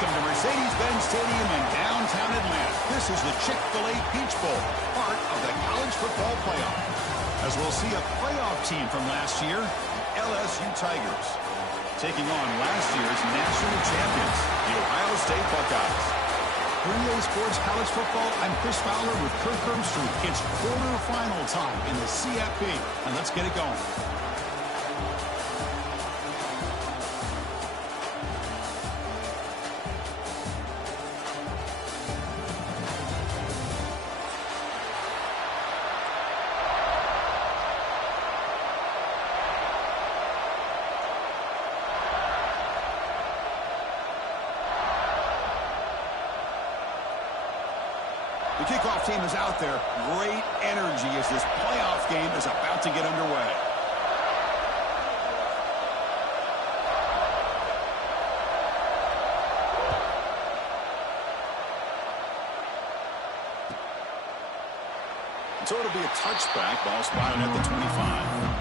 Welcome to Mercedes-Benz Stadium in downtown Atlanta. This is the Chick-fil-A Peach Bowl, part of the college football playoff. As we'll see a playoff team from last year, the LSU Tigers, taking on last year's national champions, the Ohio State Buckeyes. For EA Sports College Football, I'm Chris Fowler with Kirk Herbstreit. It's quarterfinal time in the CFP, and let's get it going. The kickoff team is out there. Great energy as this playoff game is about to get underway. So it'll be a touchback. Ball spotted at the 25.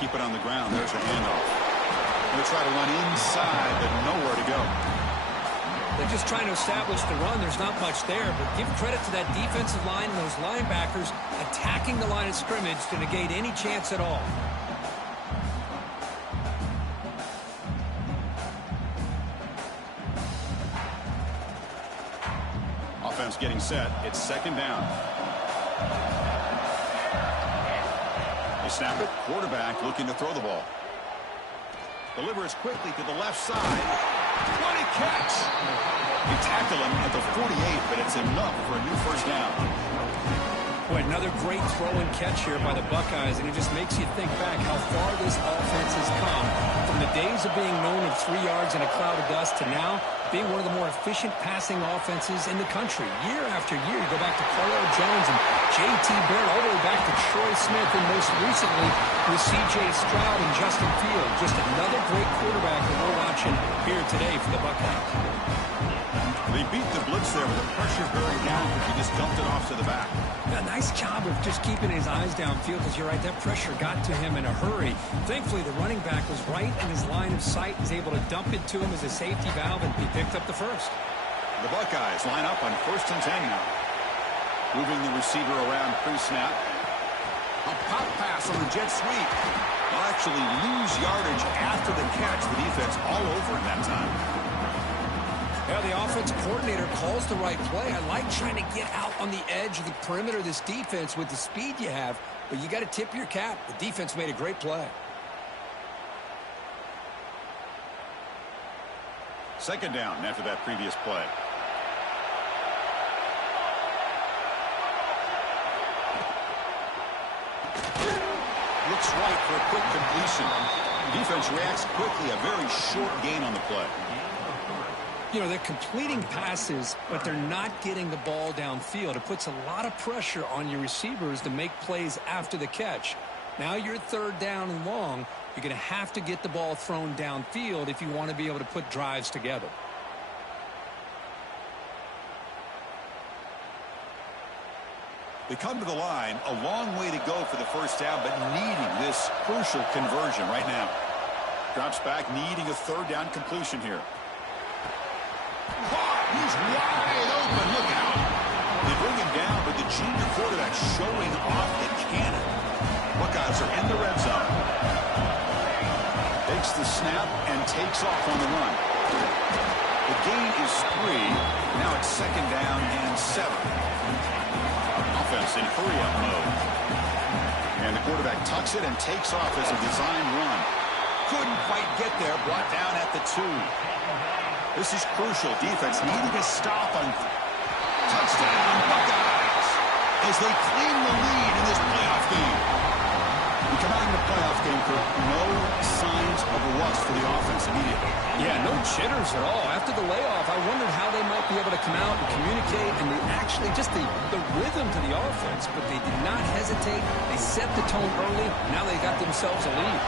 Keep it on the ground. There's a handoff. They'll try to run inside, but nowhere to go. They're just trying to establish the run. There's not much there, but give credit to that defensive line and those linebackers attacking the line of scrimmage to negate any chance at all. Offense getting set. It's second down. They snap it. Quarterback looking to throw the ball. Delivers quickly to the left side. What a catch! You tackle him at the 48, but it's enough for a new first down. Boy, another great throw and catch here by the Buckeyes, and it just makes you think back how far this offense has come from the days of being known of 3 yards in a cloud of dust to now being one of the more efficient passing offenses in the country. Year after year, you go back to Carlo Jones and J.T. Barrett, all the way back to Troy Smith, and most recently with C.J. Stroud and Justin Fields. Just another great quarterback that we're watching here today for the Buckeyes. They beat the blitz there with the pressure bearing down, but he just dumped it off to the back. Yeah, nice job of just keeping his eyes downfield, because you're right, that pressure got to him in a hurry. Thankfully, the running back was right in his line of sight, was able to dump it to him as a safety valve, and he picked up the first. The Buckeyes line up on 1st and 10 now. Moving the receiver around pre-snap. A pop pass on the jet sweep. They'll actually lose yardage after the catch. The defense all over him that time. Yeah, the offensive coordinator calls the right play. I like trying to get out on the edge of the perimeter of this defense with the speed you have, but you got to tip your cap. The defense made a great play. Second down after that previous play. Looks right for a quick completion. Defense reacts quickly. A very short gain on the play. You know, they're completing passes, but they're not getting the ball downfield. It puts a lot of pressure on your receivers to make plays after the catch. Now you're third down and long. You're going to have to get the ball thrown downfield if you want to be able to put drives together. They come to the line, a long way to go for the first down, but needing this crucial conversion right now. Drops back, needing a third down completion here. He's wide open. Look out. They bring him down, but the junior quarterback showing off the cannon. Buckeyes are in the red zone. Takes the snap and takes off on the run. The gain is 3. Now it's second down and 7. Offense in hurry-up mode. And the quarterback tucks it and takes off as a design run. Couldn't quite get there. Brought down at the 2. This is crucial. Defense needing a stop on touchdown Buckeyes as they claim the lead in this playoff game. We come out in the playoff game, Kirk. No signs of a rust for the offense immediately. Yeah, no jitters at all. After the layoff, I wondered how they might be able to come out and communicate and actually just the rhythm to the offense, but they did not hesitate. They set the tone early. Now they got themselves a lead.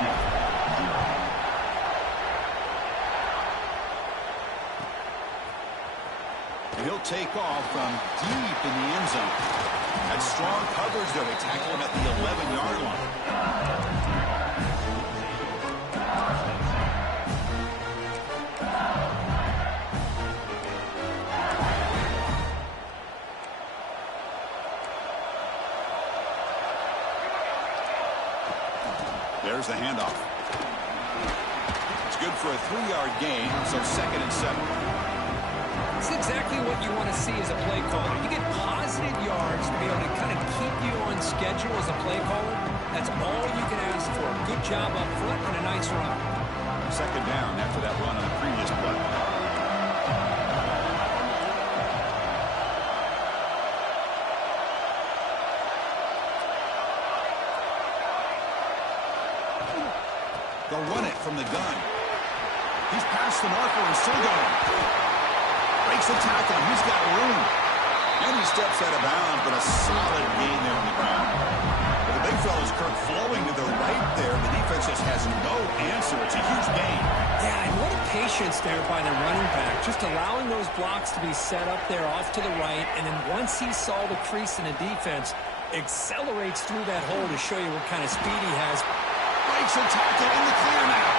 He'll take off from deep in the end zone. That strong coverage there. They tackle him at the 11-yard line. There's the handoff. It's good for a 3-yard gain, so second and 7. It's exactly what you want to see as a play caller. You get positive yards to be able to kind of keep you on schedule as a play caller. That's all you can ask for. Good job up front and a nice run. Second down after that run on the previous play. They'll run it from the gun. He's past the marker and still going. Breaks the tackle. He's got room. And he steps out of bounds, but a solid gain there on the ground. But the big fella's Kirk flowing to the right there. The defense just has no answer. It's a huge gain. Yeah, and what a patience there by the running back. Just allowing those blocks to be set up there off to the right. And then once he saw the crease in the defense, accelerates through that hole to show you what kind of speed he has. Breaks a tackle in the clear now.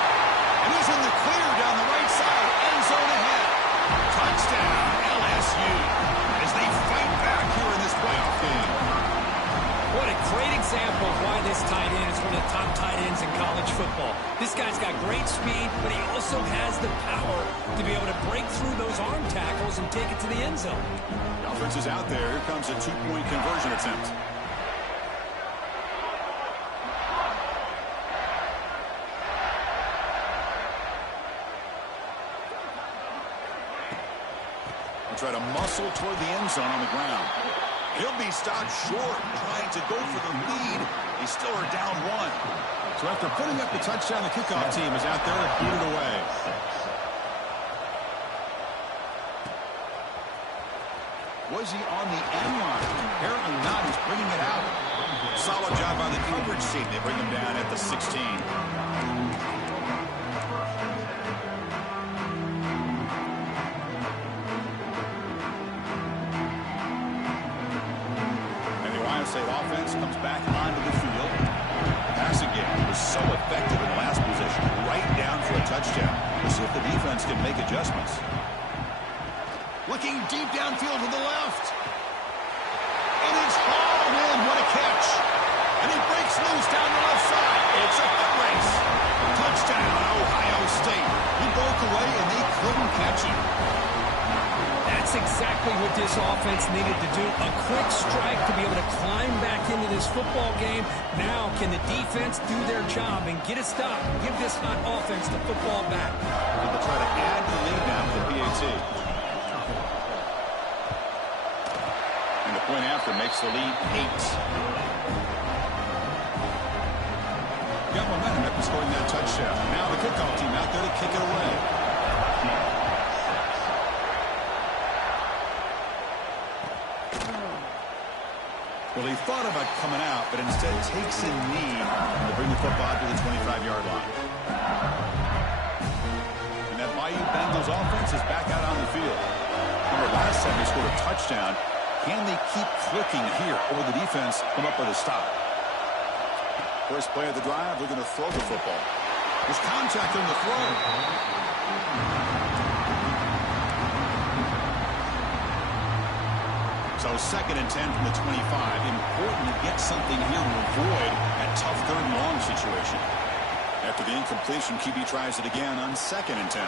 And he's in the clear down the right side. End zone ahead. Touchdown, LSU, as they fight back here in this playoff game. What a great example of why this tight end is one of the top tight ends in college football. This guy's got great speed, but he also has the power to be able to break through those arm tackles and take it to the end zone. The offense is out there. Here comes a 2-point conversion attempt. Try to muscle toward the end zone on the ground. He'll be stopped short, trying to go for the lead. They still are down 1. So after putting up the touchdown, the kickoff team is out there to beat it away. Was he on the end line? Apparently not. He's bringing it out. Solid job by the coverage team. They bring him down at the 16. State offense comes back onto the field. The passing game was so effective in last position, right down for a touchdown. Let's see if the defense can make adjustments. Looking deep downfield to the left. And it's hauled in. What a catch. And he breaks loose down the left side. It's a foot race. Touchdown, Ohio State. He broke away and they couldn't catch him. That's exactly what this offense needed to do. A quick strike to be able to climb back into this football game. Now can the defense do their job and get a stop and give this hot offense the football back? They'll try to add to the lead now with a the lead 8. Got momentum after scoring that touchdown. Now the kickoff team out there to kick it away. Well, he thought about coming out, but instead takes a knee to bring the football to the 25-yard line. And that Bayou Bengals offense is back out on the field. Remember, last time they scored a touchdown. Can they keep clicking here, or will the defense come up with a stop? First play of the drive, they're going to throw the football. There's contact on the throw. So 2nd and 10 from the 25. Important to get something here to avoid that tough 3rd and long situation. After the incompletion, QB tries it again on 2nd and 10.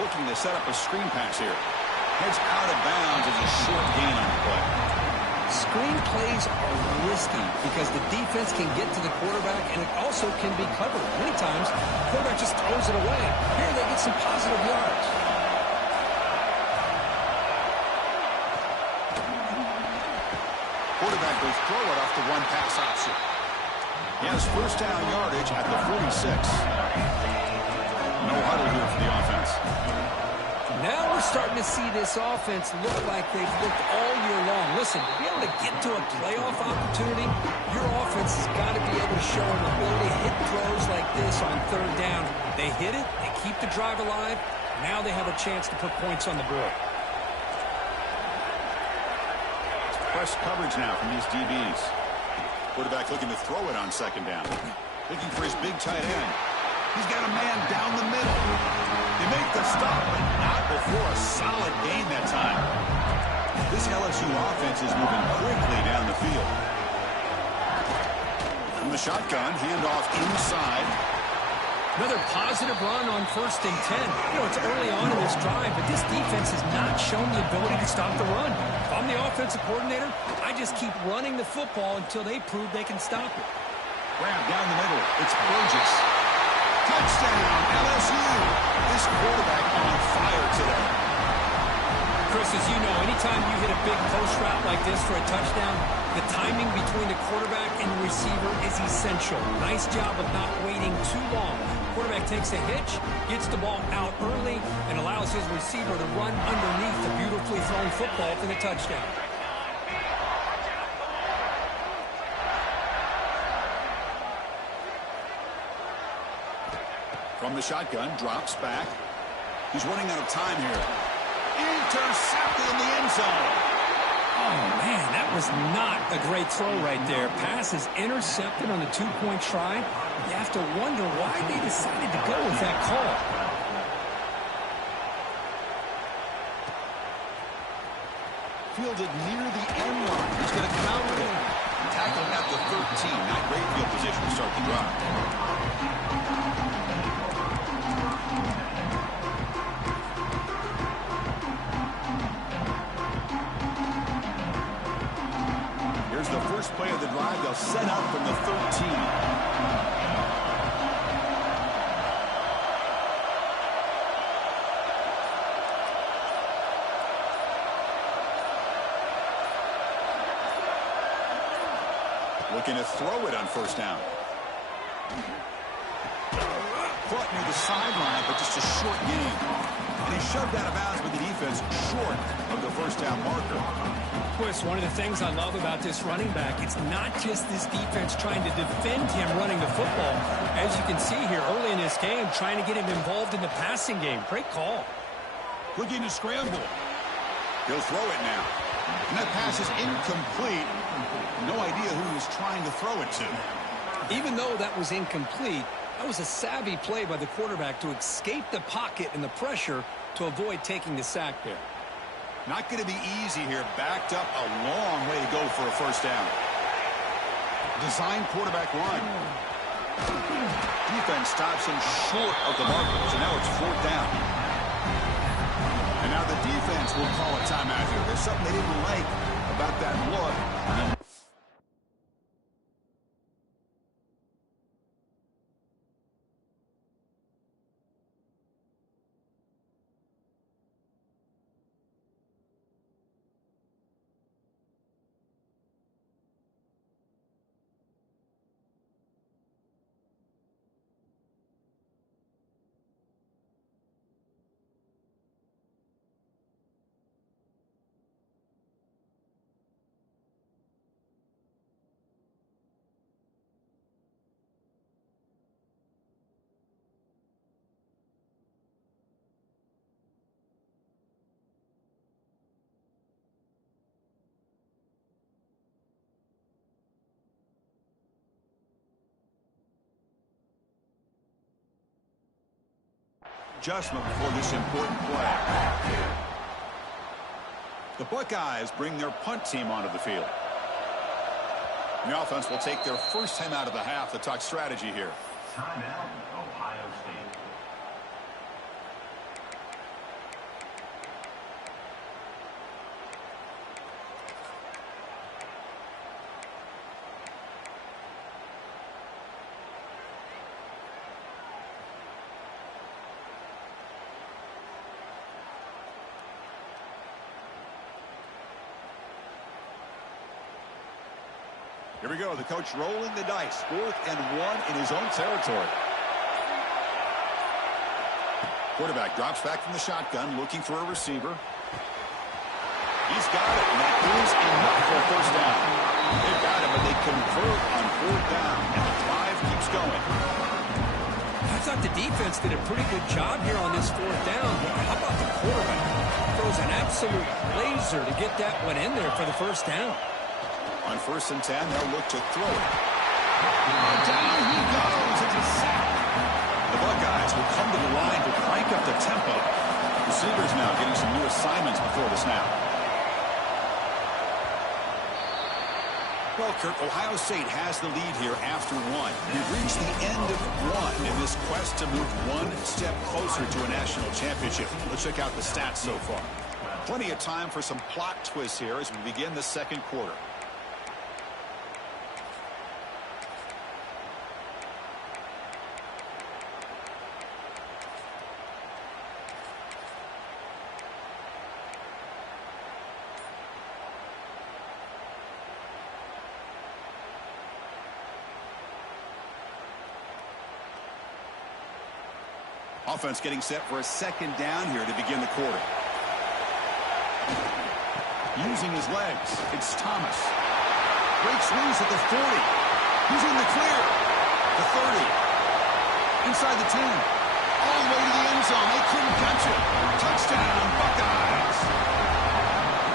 Looking to set up a screen pass here. Heads out of bounds as a short gain on the play. Screen plays are risky because the defense can get to the quarterback, and it also can be covered. Many times, the quarterback just throws it away. Here they get some positive yards. Quarterback will throw it off the one-pass option. He has first down yardage at the 46. No huddle here for the offense. Now we're starting to see this offense look like they've looked all year long. Listen, to be able to get to a playoff opportunity, your offense has got to be able to show an ability to hit throws like this on 3rd down. They hit it, they keep the drive alive. Now they have a chance to put points on the board. Press coverage now from these DBs. Quarterback looking to throw it on 2nd down. Looking for his big tight end. He's got a man down the middle. They make the stop, but not before a solid gain that time. This LSU offense is moving quickly down the field. From the shotgun, handoff inside. Another positive run on 1st and 10. You know, it's early on in this drive, but this defense has not shown the ability to stop the run. If I'm the offensive coordinator, I just keep running the football until they prove they can stop it. Grab down the middle. It's Burgess. Touchdown, LSU. This quarterback on fire today. Chris, as you know, anytime you hit a big post route like this for a touchdown, the timing between the quarterback and the receiver is essential. Nice job of not waiting too long. Quarterback takes a hitch, gets the ball out early, and allows his receiver to run underneath the beautifully thrown football for the touchdown. From the shotgun, drops back. He's running out of time here. Intercepted in the end zone. Oh, man, that was not a great throw right there. Pass is intercepted on the 2-point try. You have to wonder why they decided to go with that call. Fielded near the end line. He's going to counter it. Tackling at the 13. Not great field position to start the drive. Here's the first play of the drive. They'll set up from the 13. Looking to throw it on 1st down. Caught near the sideline, but just a short gain. And he shoved out of bounds with the defense short of the 1st down marker. Chris, one of the things I love about this running back, it's not just this defense trying to defend him running the football. As you can see here early in this game, trying to get him involved in the passing game. Great call. Looking to scramble. He'll throw it now. And that pass is incomplete. No idea who he was trying to throw it to. Even though that was incomplete, that was a savvy play by the quarterback to escape the pocket and the pressure to avoid taking the sack there. Not going to be easy here. Backed up a long way to go for a 1st down. Design quarterback run. Defense stops him short of the marker, so now it's 4th down. And now the defense will call a timeout here. There's something they didn't like about that look. adjustment before this important play. The Buckeyes bring their punt team onto the field. The offense will take their first time out of the half to talk strategy here. Timeout, Ohio State. Here we go. The coach rolling the dice. 4th and 1 in his own territory. Quarterback drops back from the shotgun, looking for a receiver. He's got it, and that is enough for a first down. They've got it, but they convert on 4th down, and the drive keeps going. I thought the defense did a pretty good job here on this 4th down. How about the quarterback? Throws an absolute laser to get that one in there for the first down. On 1st and 10, they'll look to throw it. Down he goes. It's a sack. The Buckeyes will come to the line to crank up the tempo. Receivers now getting some new assignments before the snap. Well, Kirk, Ohio State has the lead here after 1. We've reached the end of 1 in this quest to move one step closer to a national championship. Let's check out the stats so far. Plenty of time for some plot twists here as we begin the second quarter. Offense getting set for a second down here to begin the quarter. Using his legs, it's Thomas. Breaks loose at the 40. He's in the clear. The 30. Inside the 10. All the way to the end zone. They couldn't catch it. Touchdown, Buckeyes.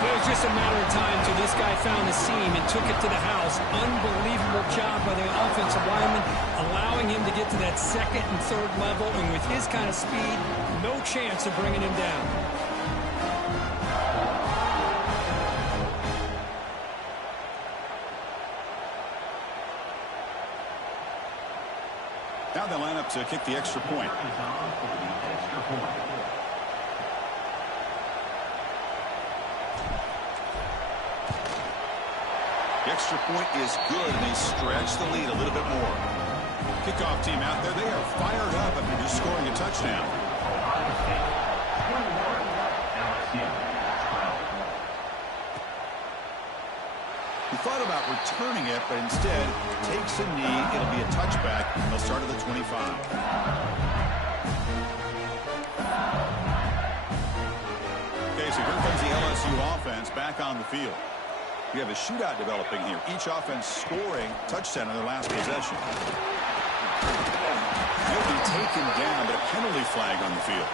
It was just a matter of time till this guy found the seam and took it to the house. Unbelievable job by the offensive lineman, allowing him to get to that 2nd and 3rd level, and with his kind of speed, no chance of bringing him down. Now they line up to kick the extra point. The extra point is good, and they stretch the lead a little bit more. Kickoff team out there, they are fired up after just scoring a touchdown. He thought about returning it, but instead takes a knee. It'll be a touchback, and they'll start at the 25. Okay, so here comes the LSU offense back on the field. We have a shootout developing here. Each offense scoring a touchdown on their last possession. He'll be taken down, but a penalty flag on the field.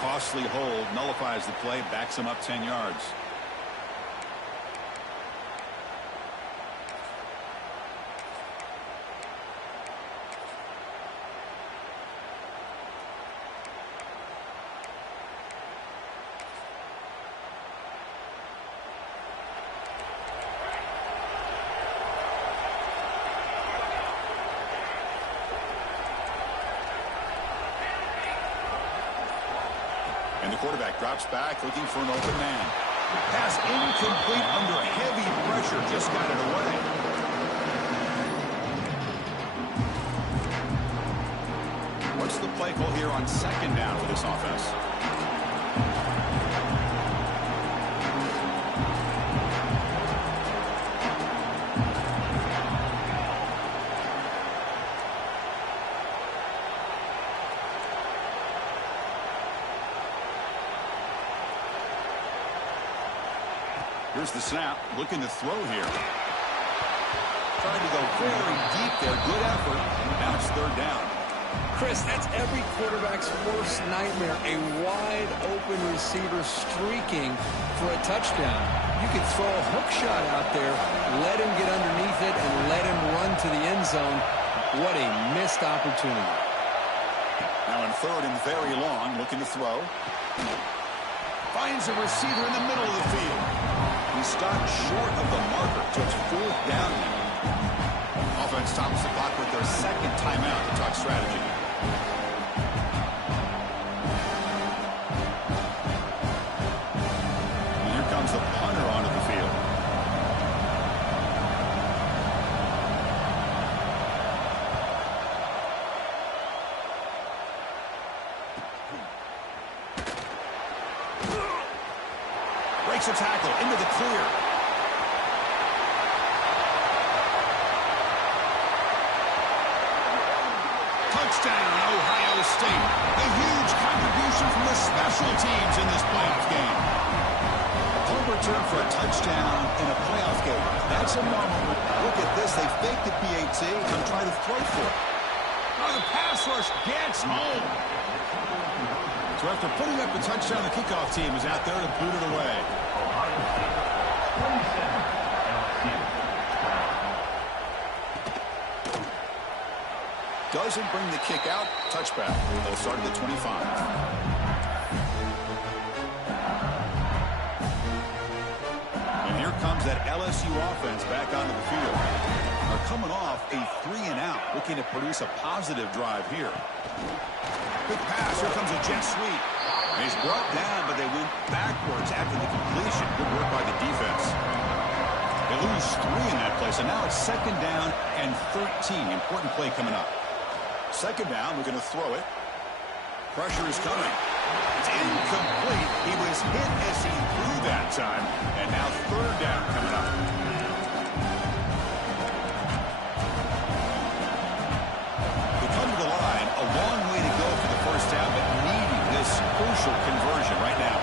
Costly hold, nullifies the play, backs him up 10 yards. And the quarterback drops back, looking for an open man. Pass incomplete under heavy pressure, just got it away. What's the play call here on 2nd down for this offense? Here's the snap, looking to throw here. Trying to go very deep there, good effort. Now it's 3rd down. Chris, that's every quarterback's worst nightmare, a wide-open receiver streaking for a touchdown. You could throw a hook shot out there, let him get underneath it, and let him run to the end zone. What a missed opportunity. Now in third and very long, looking to throw. Finds a receiver in the middle of the field. He stopped short of the marker, so it's fourth down now. Offense stops the clock with their second timeout to talk strategy. And here comes the punter onto the field. Breaks a tackle into the clear. Touchdown, Ohio State. A huge contribution from the special teams in this playoff game. A punt return for a touchdown in a playoff game. That's a normal. Look at this. They faked the PAT and try to throw for it. Oh, the pass rush gets home. So after putting up a touchdown, the kickoff team is out there to boot it away. Ohio State, 27, LSU. Doesn't bring the kick out. Touchback. They'll start at the 25. And here comes that LSU offense back onto the field. They're coming off a 3-and-out, looking to produce a positive drive here. Quick pass. Here comes a jet sweep. He's brought down, but they went backwards after the completion. Good work by the defense. They lose 3 in that play, so now it's second down and 13. Important play coming up. Second down, we're going to throw it. Pressure is coming. It's incomplete. He was hit as he threw that time. And now third down coming up. They come to the line. A long way to go for the first down, but needing this crucial conversion right now.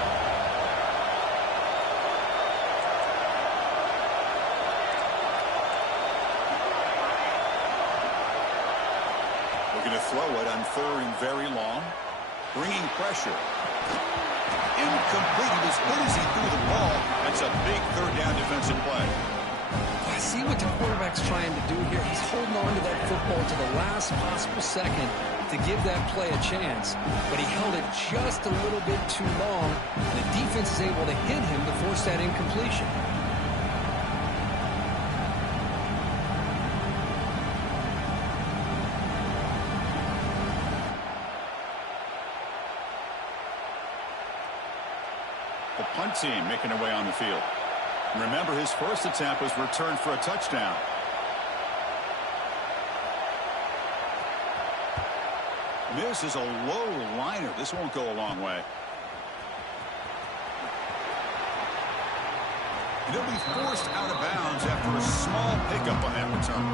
Going to throw it on third and very long. Bringing pressure. Incomplete. He was hit as he threw the ball. That's a big third down defensive play. I see what the quarterback's trying to do here. He's holding on to that football to the last possible second to give that play a chance. But he held it just a little bit too long. The defense is able to hit him to force that incompletion. The punt team making their way on the field. Remember, his first attempt was returned for a touchdown. This is a low liner. This won't go a long way. And he'll be forced out of bounds after a small pickup on that return.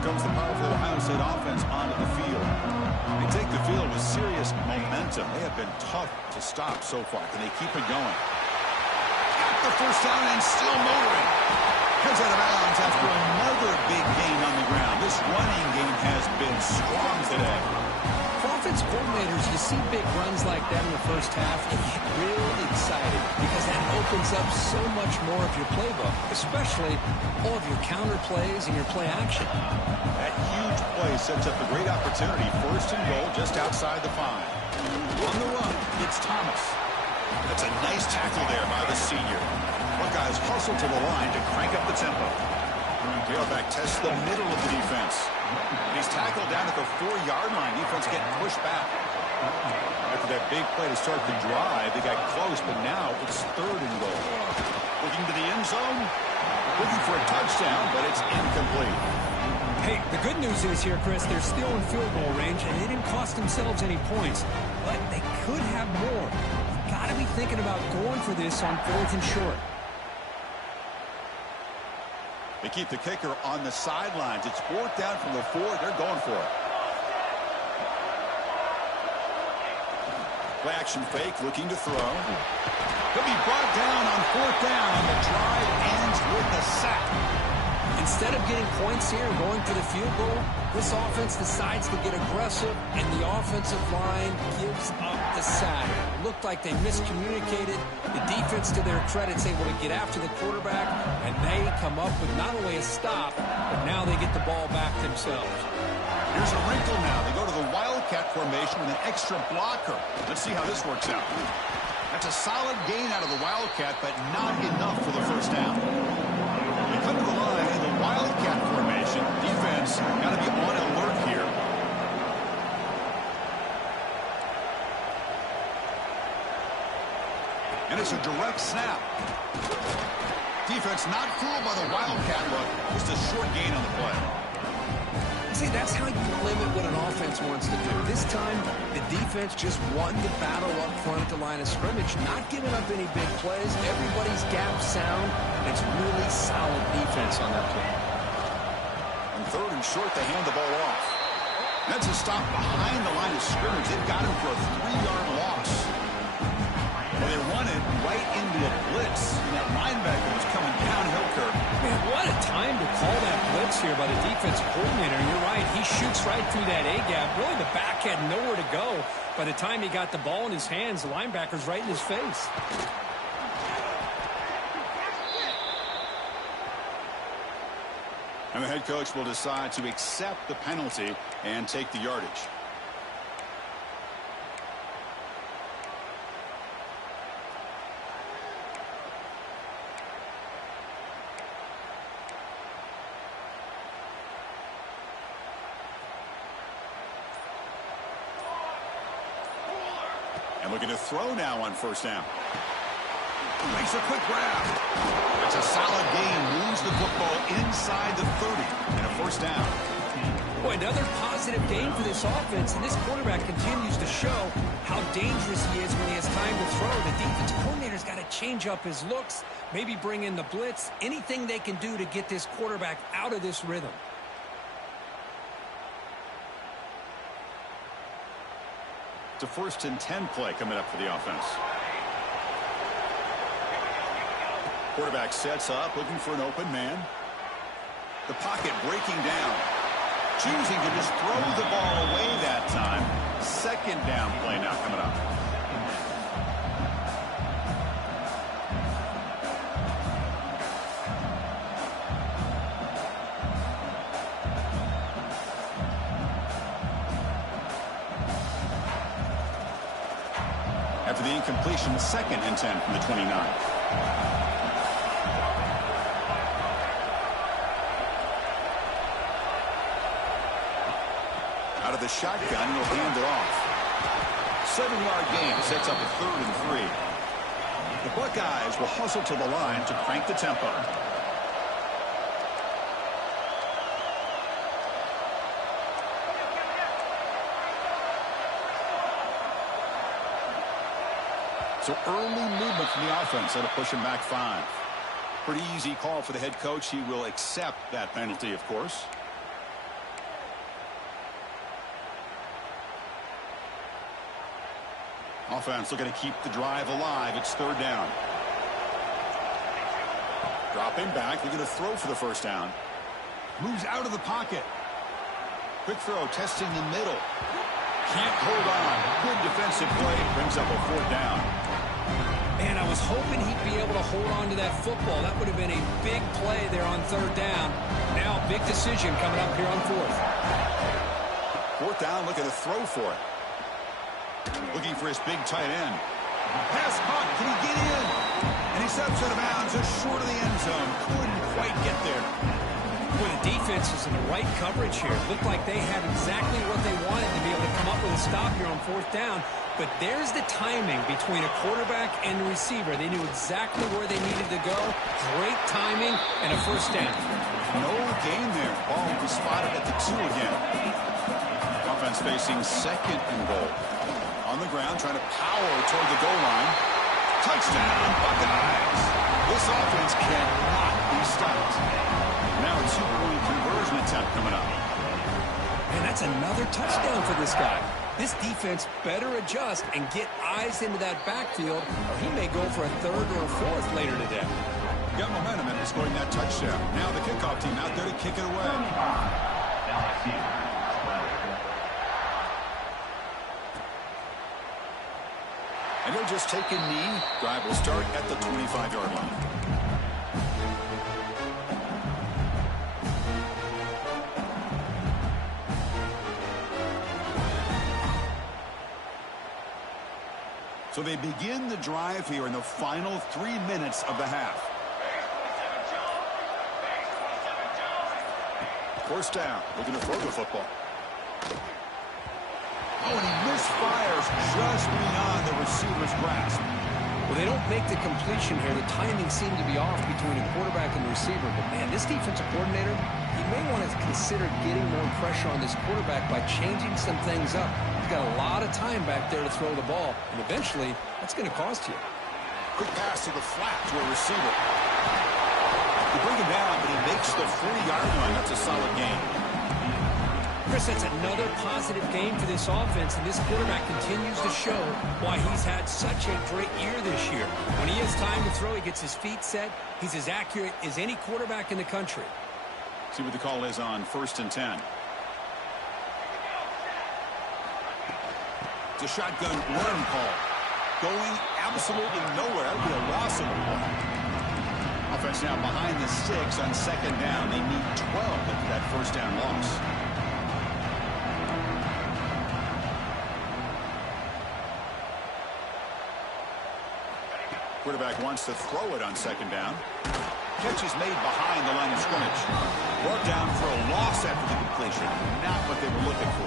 Comes the powerful Ohio State offense onto the field. They take the field with serious momentum. They have been tough to stop so far. Can they keep it going? Got the first down and still motoring. Heads out of bounds after another big gain on the ground. This running game has been strong today. For offense coordinators, you see big runs like that in the first half, and you get real excited because that opens up so much more of your playbook, especially all of your counter plays and your play action. That huge play sets up a great opportunity. First and goal just outside the 5. On the run, it's Thomas. That's a nice tackle there by the senior. Buckeyes hustle to the line to crank up the tempo. Tailback tests the middle of the defense. He's tackled down at the 4-yard line. Defense getting pushed back. After that big play to start the drive, they got close, but now it's third and goal. Looking to the end zone. Looking for a touchdown, but it's incomplete. Hey, the good news is here, Chris, they're still in field goal range, and they didn't cost themselves any points. But they could have more. You've got to be thinking about going for this on 4th and short. They keep the kicker on the sidelines. It's 4th down from the 4. They're going for it. Play action fake, looking to throw. He'll be brought down on 4th down, and the drive ends with a sack. Instead of getting points here and going for the field goal, this offense decides to get aggressive, and the offensive line gives up the sack. Looked like they miscommunicated. The defense, to their credit, is able to get after the quarterback, and they come up with not only a stop, but now they get the ball back themselves. Here's a wrinkle now. They go to the Wildcat formation with an extra blocker. Let's see how this works out. That's a solid gain out of the Wildcat, but not enough for the first down. They come to the line in the Wildcat formation. Defense got to be on alert here. And it's a direct snap. Defense not fooled by the Wildcat look. Just a short gain on the play. See, that's how you limit what an offense wants to do. This time, the defense just won the battle up front at the line of scrimmage, not giving up any big plays. Everybody's gap sound. It's really solid defense on that play. On third and short, they hand the ball off. That's a stop behind the line of scrimmage. They've got him for a 3-yard loss. Well, they run it right into a blitz. And that linebacker was coming downhill curve. Man, what a time to call that blitz here by the defensive coordinator. You're right. He shoots right through that A-gap. Really, the back had nowhere to go. By the time he got the ball in his hands, the linebacker's right in his face. And the head coach will decide to accept the penalty and take the yardage. And looking to throw now on first down. Makes a quick grab. That's a solid gain. Moves the football inside the 30 and a first down. Boy, another positive gain for this offense, and this quarterback continues to show how dangerous he is when he has time to throw. The defensive coordinator's got to change up his looks, maybe bring in the blitz, anything they can do to get this quarterback out of this rhythm. It's a 1st and 10 play coming up for the offense. Quarterback sets up, looking for an open man. The pocket breaking down. Choosing to just throw the ball away that time. 2nd down play now coming up. After the incompletion, 2nd and 10 from the 29. Out of the shotgun, he'll hand it off. 7-yard gain sets up a 3rd and 3. The Buckeyes will hustle to the line to crank the tempo. So early movement from the offense that'll push him back 5. Pretty easy call for the head coach. He will accept that penalty, of course. Offense looking to keep the drive alive. It's 3rd down. Dropping back, looking to throw for the first down. Moves out of the pocket. Quick throw, testing the middle. Can't hold on. Good defensive play. Brings up a 4th down. Man, I was hoping he'd be able to hold on to that football. That would have been a big play there on 3rd down. Now, big decision coming up here on 4th. 4th down, looking to throw for it. Looking for his big tight end. Pass caught. Can he get in? And he steps out of bounds just short of the end zone. Couldn't quite get there. Boy, the defense is in the right coverage here. Looked like they had exactly what they wanted to be able to come up with a stop here on 4th down. But there's the timing between a quarterback and the receiver. They knew exactly where they needed to go. Great timing and a first down. No gain there. Ball will be spotted at the 2 again. Offense facing 2nd and goal. On the ground, trying to power toward the goal line. Touchdown, Buckeyes. This offense cannot be stopped. Now a 2-point conversion attempt coming up. And that's another touchdown for this guy. This defense better adjust and get eyes into that backfield, or he may go for a 3rd or a 4th later today. got momentum after scoring that touchdown. Now the kickoff team out there to kick it away. LSU. And he'll just take a knee. Drive will start at the 25-yard line. So they begin the drive here in the final 3 minutes of the half. First down, looking to throw the football. Oh, and he misfires just beyond the receiver's grasp. Well, they don't make the completion here. The timing seemed to be off between the quarterback and the receiver. But, man, this defensive coordinator, he may want to consider getting more pressure on this quarterback by changing some things up. He's got a lot of time back there to throw the ball, and eventually that's going to cost you. Quick pass to the flat to a receiver. They bring him down, but he makes the 40-yard line. That's a solid gain. Chris, that's another positive game for this offense, and this quarterback continues to show why he's had such a great year this year. When he has time to throw, he gets his feet set. He's as accurate as any quarterback in the country. See what the call is on 1st and 10. It's a shotgun run call. Going absolutely nowhere. That would be a loss of a point. Offense now behind the 6 on 2nd down. They need 12 after that first down loss. Quarterback wants to throw it on 2nd down. Catch is made behind the line of scrimmage. Brought down for a loss after the completion. Not what they were looking for.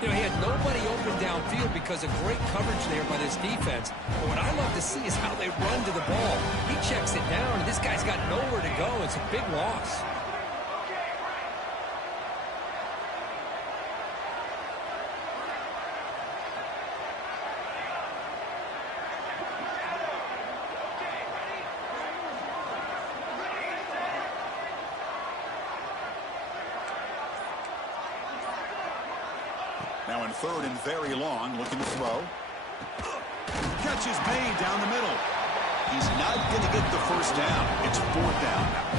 You know, he had nobody open downfield because of great coverage there by this defense. But what I love to see is how they run to the ball. He checks it down, and this guy's got nowhere to go. It's a big loss. Now in 3rd and very long, looking to throw. Catch is made down the middle. He's not going to get the first down. It's 4th down now.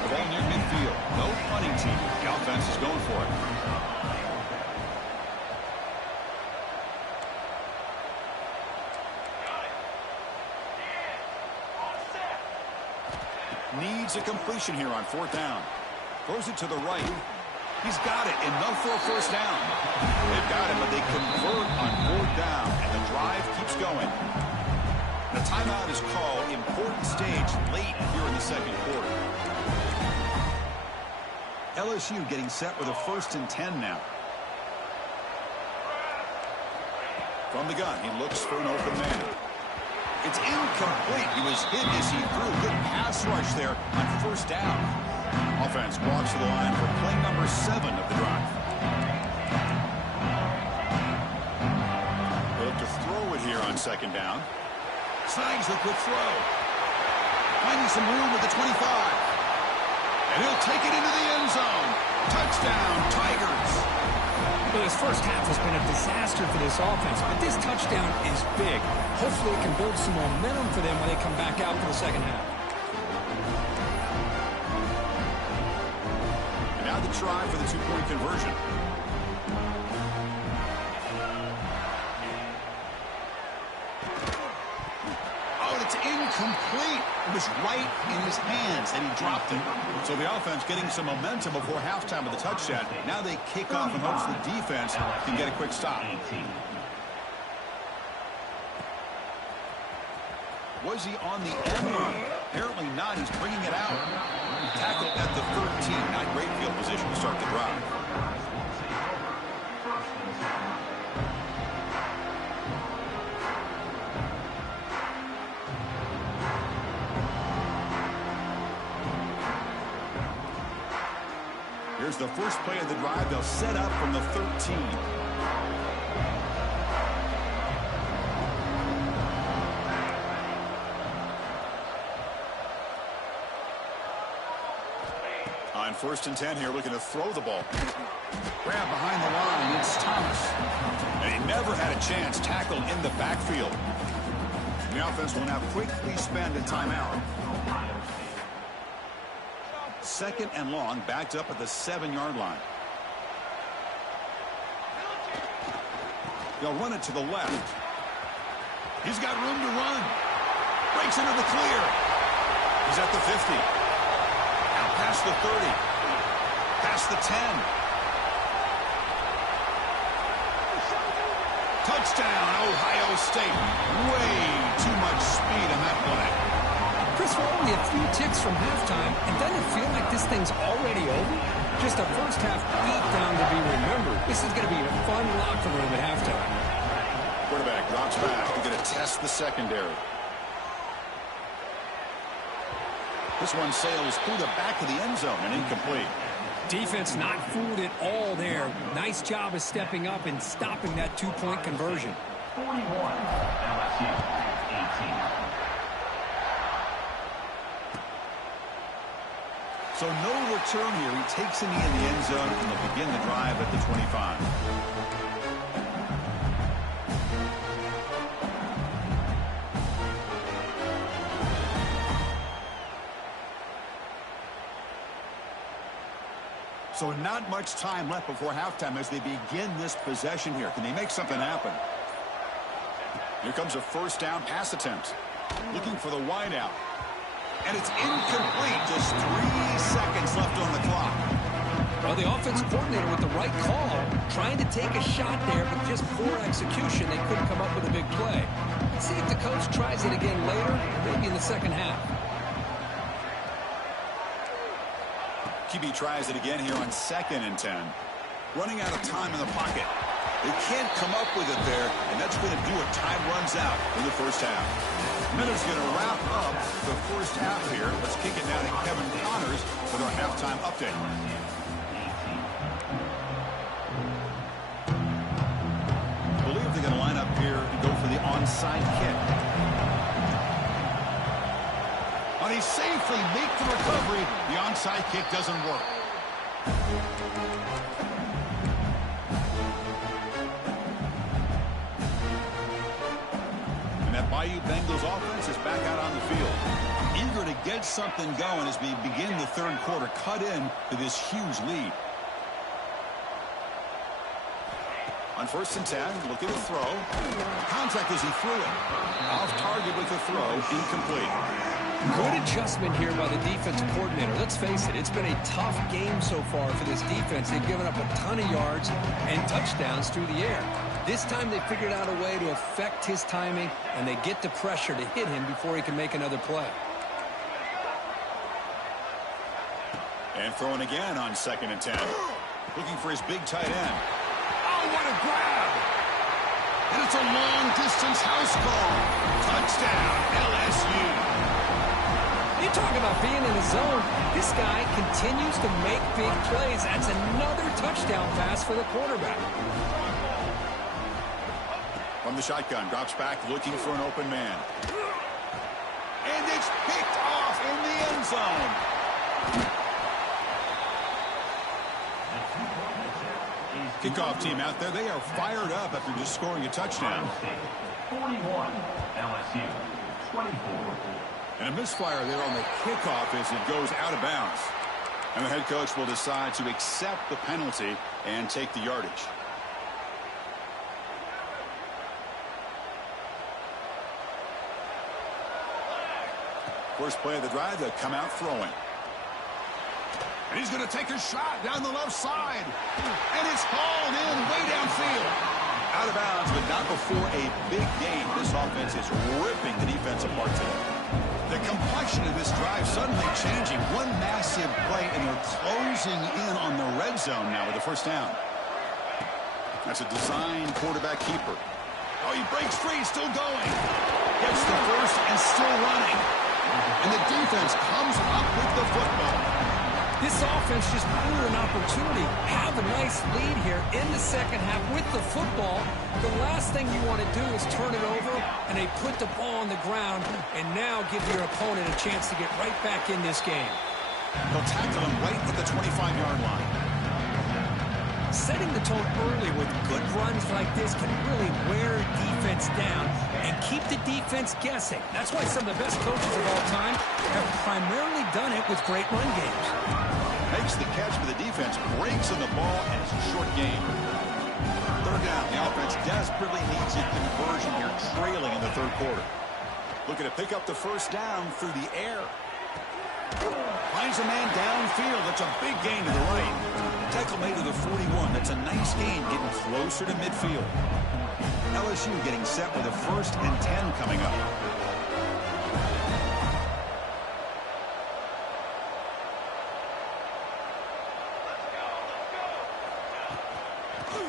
The ball near midfield. No punting team. The offense is going for it. Needs a completion here on 4th down. Throws it to the right. He's got it, enough for a first down. They've got him, but they convert on 4th down, and the drive keeps going. The timeout is called. Important stage late here in the 2nd quarter. LSU getting set with a 1st and 10 now. From the gun, he looks for an open man. It's incomplete. He was hit as he threw. Good pass rush there on 1st down. Offense walks to the line for play number 7 of the drive. They'll look to throw it here on 2nd down. Snags the quick throw. Finding some room at the 25. And he'll take it into the end zone. Touchdown, Tigers. Well, this first half has been a disaster for this offense, but this touchdown is big. Hopefully it can build some momentum for them when they come back out for the second half. Now the try for the 2-point conversion. Oh, it's incomplete. It was right in his hands, and he dropped it. So the offense getting some momentum before halftime with the touchdown. Now they kick off and hopes the defense can get a quick stop. Was he on the end line? Apparently not. He's bringing it out. Tackled at the 13. Not great field position to start the drive. Here's the first play of the drive. They'll set up from the 13. On 1st and 10 here, looking to throw the ball. Grab behind the line. It's Thomas. And he never had a chance. Tackled in the backfield. The offense will now quickly spend a timeout. Second and long, backed up at the 7-yard line. They'll run it to the left. He's got room to run. Breaks into the clear. He's at the 50. Out past the 30. Past the 10. Touchdown, Ohio State. Way too much speed on that play. Chris, we're only a few ticks from halftime, and doesn't it feel like this thing's already over? Just a first-half beatdown to be remembered. This is going to be a fun locker room at halftime. Quarterback drops back. They're going to test the secondary. This one sails through the back of the end zone and incomplete. Defense not fooled at all there. Nice job of stepping up and stopping that two-point conversion. 41, LSU, 18. So no return here. He takes it in the end zone, and they'll begin the drive at the 25. So not much time left before halftime as they begin this possession here. Can they make something happen? Here comes a first down pass attempt. Looking for the wideout. And it's incomplete. Just 3 seconds left on the clock. Well, the offense coordinator with the right call, trying to take a shot there, but just poor execution. They couldn't come up with a big play. Let's see if the coach tries it again later, maybe in the second half. QB tries it again here on 2nd and 10. Running out of time in the pocket. They can't come up with it there, and that's going to do it. Time runs out in the first half. Minutes going to wrap up the first half here. Let's kick it down to Kevin Connors with our halftime update. I believe they're going to line up here and go for the onside kick. But he safely makes the recovery. The onside kick doesn't work. And that Bayou Bengals offense is back out on the field. Eager to get something going as we begin the third quarter. Cut in to this huge lead. On 1st and 10, look at the throw. Contact as he threw it. Off target with the throw, incomplete. Good adjustment here by the defensive coordinator. Let's face it, it's been a tough game so far for this defense. They've given up a ton of yards and touchdowns through the air. This time they figured out a way to affect his timing, and they get the pressure to hit him before he can make another play. And throwing again on 2nd and 10. Looking for his big tight end. Oh, what a grab! And it's a long-distance house call. Touchdown, LSU. You talk about being in the zone. This guy continues to make big plays. That's another touchdown pass for the quarterback. From the shotgun, drops back, looking for an open man. And it's picked off in the end zone. Kickoff team out there, they are fired up after just scoring a touchdown. 41, LSU, 24. And a misfire there on the kickoff as it goes out of bounds. And the head coach will decide to accept the penalty and take the yardage. First play of the drive, they'll come out throwing. And he's going to take a shot down the left side. And it's hauled in way downfield. Out of bounds, but not before a big gain. This offense is ripping the defense apart today. The complexion of this drive suddenly changing. One massive play, and they're closing in on the red zone now with the first down. That's a design quarterback keeper. Oh, he breaks free, still going. Gets the first and still running. And the defense comes up with the football. This offense just blew an opportunity. Have a nice lead here in the second half with the football. The last thing you want to do is turn it over, and they put the ball on the ground and now give your opponent a chance to get right back in this game. They'll tackle him right at the 25-yard line. Setting the tone early with good runs like this can really wear defense down and keep the defense guessing. That's why some of the best coaches of all time have primarily done it with great run games. Makes the catch for the defense, breaks on the ball, and it's a short game. Third down. The offense desperately needs a conversion here, trailing in the third quarter. Looking to pick up the first down through the air. Finds a man downfield. That's a big gain to the right. Tackle made to the 41. That's a nice gain, getting closer to midfield. LSU getting set with a 1st and 10 coming up.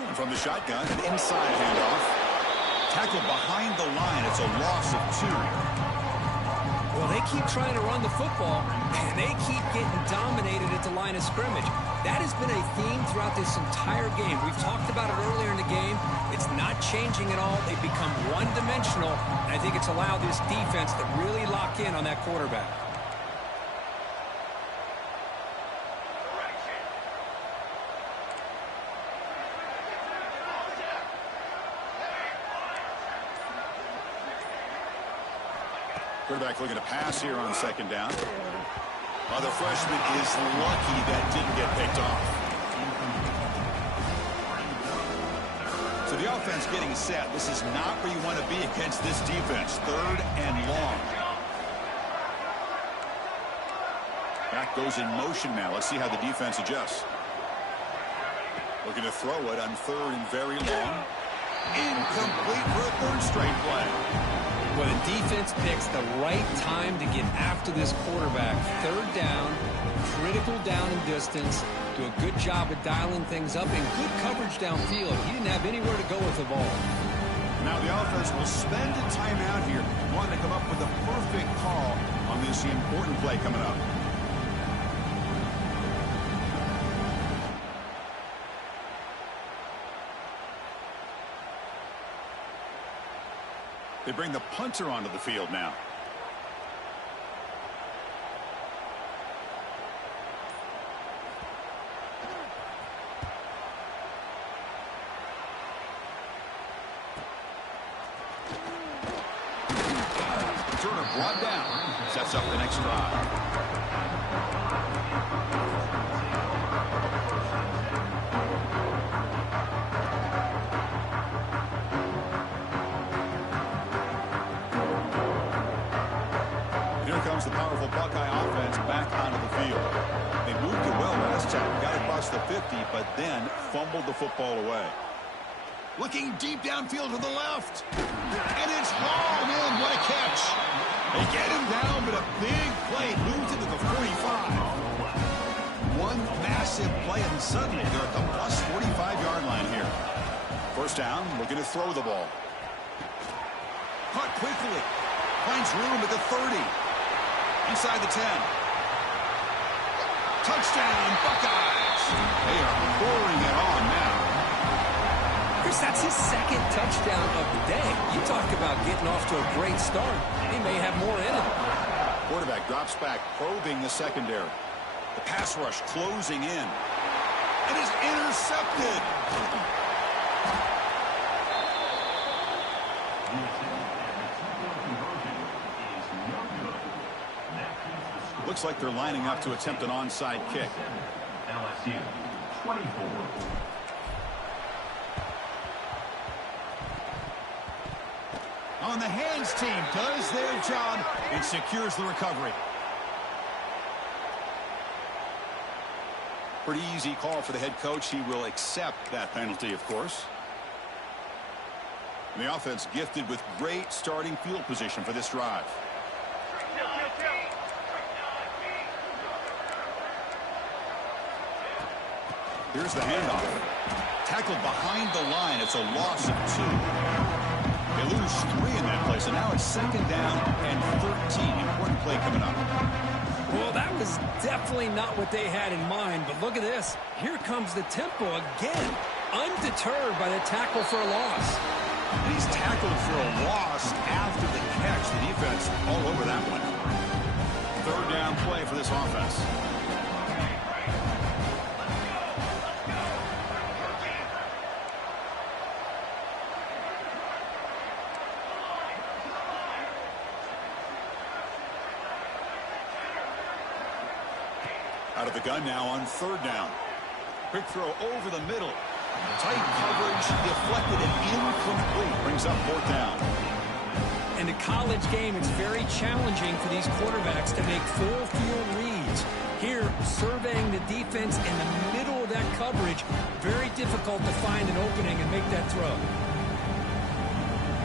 And from the shotgun, an inside handoff. Tackle behind the line. It's a loss of 2. Well, they keep trying to run the football, and they keep getting dominated at the line of scrimmage. That has been a theme throughout this entire game. We've talked about it earlier in the game. It's not changing at all. They've become one-dimensional, and I think it's allowed this defense to really lock in on that quarterback. Quarterback looking to pass here on 2nd down. The freshman is lucky that didn't get picked off. So the offense getting set. This is not where you want to be against this defense. 3rd and long. Back goes in motion now. Let's see how the defense adjusts. Looking to throw it on 3rd and very long. Incomplete for a 3rd straight play. Well, the defense picks the right time to get after this quarterback. 3rd down, critical down and distance. Do a good job of dialing things up and good coverage downfield. He didn't have anywhere to go with the ball. Now the offense will spend a timeout here. Want to come up with a perfect call on this important play coming up. They bring the punter onto the field now. Returner brought down. Sets up the next drive. The powerful Buckeye offense back onto the field. They moved it well last time, got across the 50, but then fumbled the football away. Looking deep downfield to the left. And it's hauled in. What a catch. They get him down, but a big play moves into the 45. One massive play, and suddenly they're at the plus 45-yard line here. 1st down, looking to throw the ball. Caught quickly. Finds room at the 30. Inside the 10. Touchdown, Buckeyes. They are pouring it on now. Chris, that's his 2nd touchdown of the day. You talk about getting off to a great start. He may have more in it. Quarterback drops back, probing the secondary. The pass rush closing in. And is intercepted. Looks like they're lining up to attempt an onside kick. LSU 24. On the hands team does their job and secures the recovery. Pretty easy call for the head coach. He will accept that penalty, of course. And the offense gifted with great starting field position for this drive. Here's the handoff. Tackled behind the line. It's a loss of 2. They lose 3 in that play, so now it's 2nd down and 13. Important play coming up. Well, that was definitely not what they had in mind, but look at this. Here comes the tempo again. Undeterred by the tackle for a loss. And he's tackled for a loss after the catch. The defense all over that one. 3rd down play for this offense. Out of the gun now on third down. Quick throw over the middle. Tight coverage, deflected and incomplete. Brings up fourth down. In the college game, it's very challenging for these quarterbacks to make full field reads. Here, surveying the defense in the middle of that coverage, very difficult to find an opening and make that throw.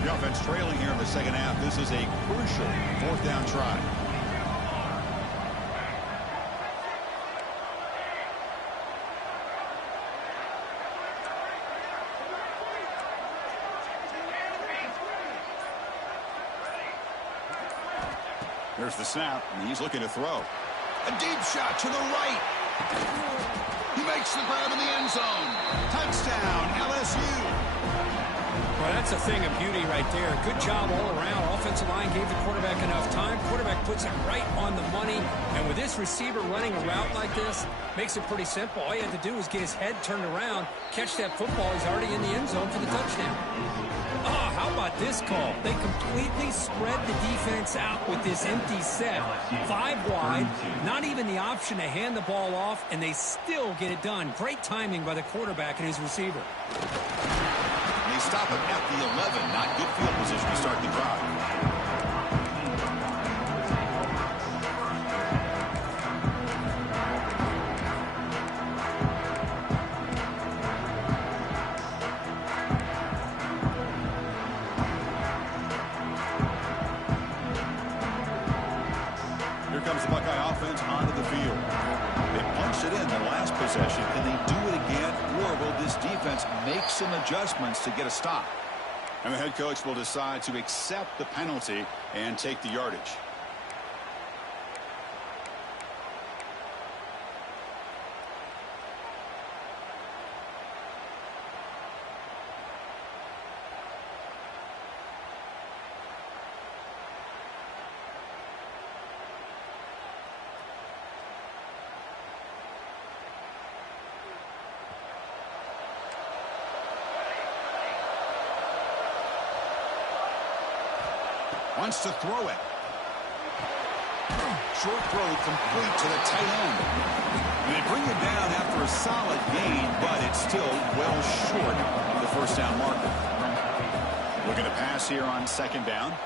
The offense trailing here in the second half. This is a crucial fourth down try. There's the snap, and he's looking to throw. A deep shot to the right. He makes the grab in the end zone. Touchdown, LSU. Well, that's a thing of beauty right there. Good job all around. Offensive line gave the quarterback enough time. Quarterback puts it right on the money. And with this receiver running a route like this, makes it pretty simple. All you have to do is get his head turned around, catch that football. He's already in the end zone for the touchdown. Oh, how about this call? They completely spread the defense out with this empty set. 5 wide, not even the option to hand the ball off, and they still get it done. Great timing by the quarterback and his receiver. They stop him at the 11. Not good field position to start the drive. Here comes the Buckeye offense onto the field. They punched it in the last possession. Can they do it again, or will this defense make some adjustments to get a stop? And the head coach will decide to accept the penalty and take the yardage. Wants to throw it. Short throw complete to the tight end. They bring it down after a solid gain, but it's still well short of the first down marker. Looking to pass here on second down.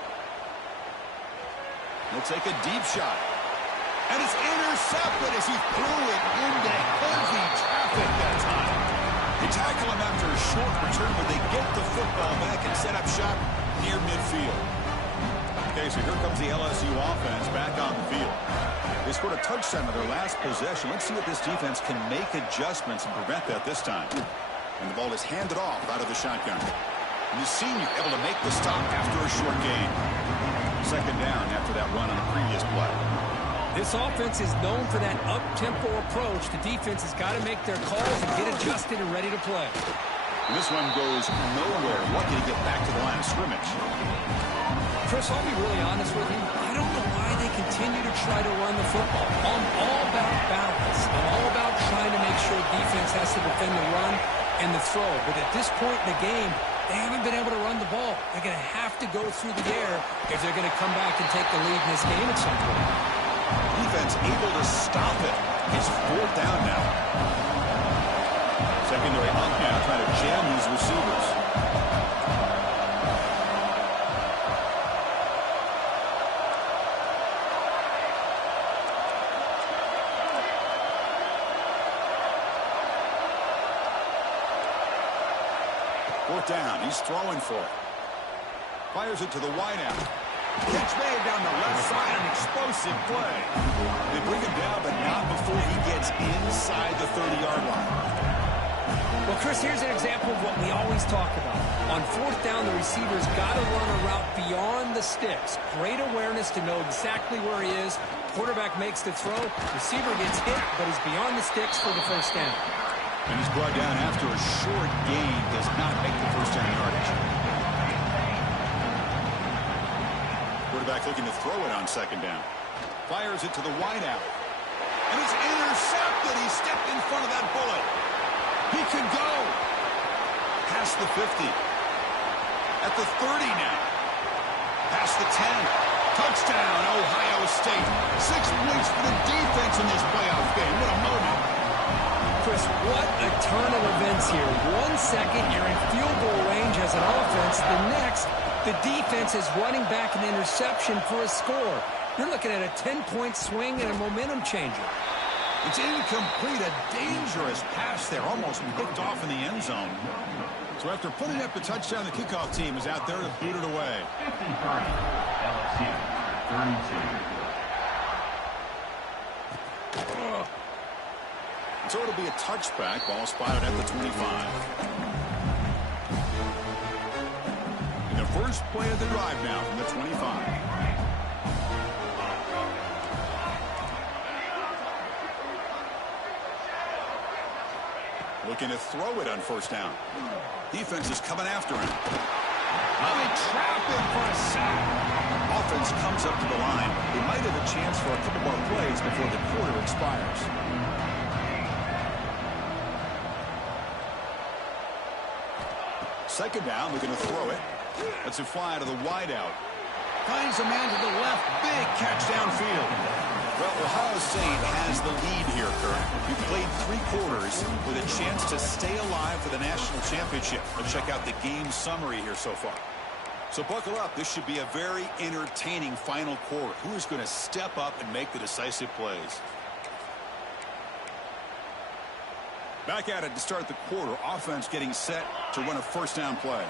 He'll take a deep shot. And it's intercepted as he threw it into heavy traffic that time. They tackle him after a short return, but they get the football back and set up shop near midfield. Okay, so here comes the LSU offense back on the field. They scored a touchdown in their last possession. Let's see if this defense can make adjustments and prevent that this time. And the ball is handed off out of the shotgun. And the senior able to make the stop after a short gain. Second down after that run on the previous play. This offense is known for that up-tempo approach. The defense has got to make their calls and get adjusted and ready to play. And this one goes nowhere. Lucky to get back to the line of scrimmage. Chris, I'll be really honest with you. I don't know why they continue to try to run the football. I'm all about balance. I'm all about trying to make sure defense has to defend the run and the throw. But at this point in the game, they haven't been able to run the ball. They're going to have to go through the air if they're going to come back and take the lead in this game at some point. Defense able to stop it. It's fourth down now. Secondary up now, trying to jam these receivers. Fourth down. He's throwing for it. Fires it to the wideout. Catch made down the left side. An explosive play. They bring him down, but not before he gets inside the 30-yard line. Well, Chris, here's an example of what we always talk about. On fourth down, the receiver's got to run a route beyond the sticks. Great awareness to know exactly where he is. Quarterback makes the throw. Receiver gets hit, but he's beyond the sticks for the first down. And he's brought down after a short gain. Does not make the first down yardage. Quarterback looking to throw it on second down. Fires it to the wideout. And it's intercepted. He stepped in front of that bullet. He could go. Past the 50. At the 30 now. Past the 10. Touchdown, Ohio State. 6 points for the defense in this playoff game. What a moment. Chris, what a turn of events here. 1 second, you're in field goal range as an offense. The next, the defense is running back an interception for a score. You're looking at a 10-point swing and a momentum changer. It's incomplete, a dangerous pass there, almost picked off in the end zone. So after putting up the touchdown, the kickoff team is out there to boot it away. 53, LSU 32. So it'll be a touchback, ball spotted at the 25. And the first play of the drive now from the 25. Looking to throw it on first down. Defense is coming after him. They trap him for a sack. Offense comes up to the line. They might have a chance for a couple more plays before the quarter expires. Second down, looking to throw it. Lets it fly to the wideout. Finds a man to the left. Big catch downfield. Well, Ohio State has the lead here, Kurt. We've played 3 quarters with a chance to stay alive for the national championship. Let's check out the game summary here so far. So buckle up. This should be a very entertaining final quarter. Who is going to step up and make the decisive plays? Back at it to start the quarter. Offense getting set to run a first down play.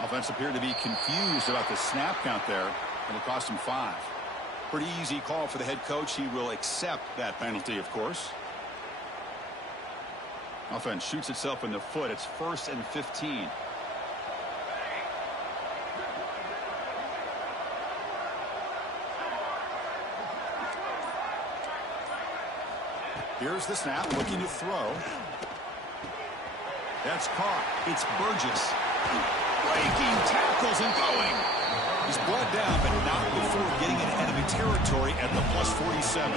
Offense appeared to be confused about the snap count there. It'll cost him 5. Pretty easy call for the head coach. He will accept that penalty, of course. Offense shoots itself in the foot. It's 1st and 15. Here's the snap, looking to throw. That's caught. It's Burgess. Breaking tackles and going. He's brought down, but not before getting into enemy territory at the +47.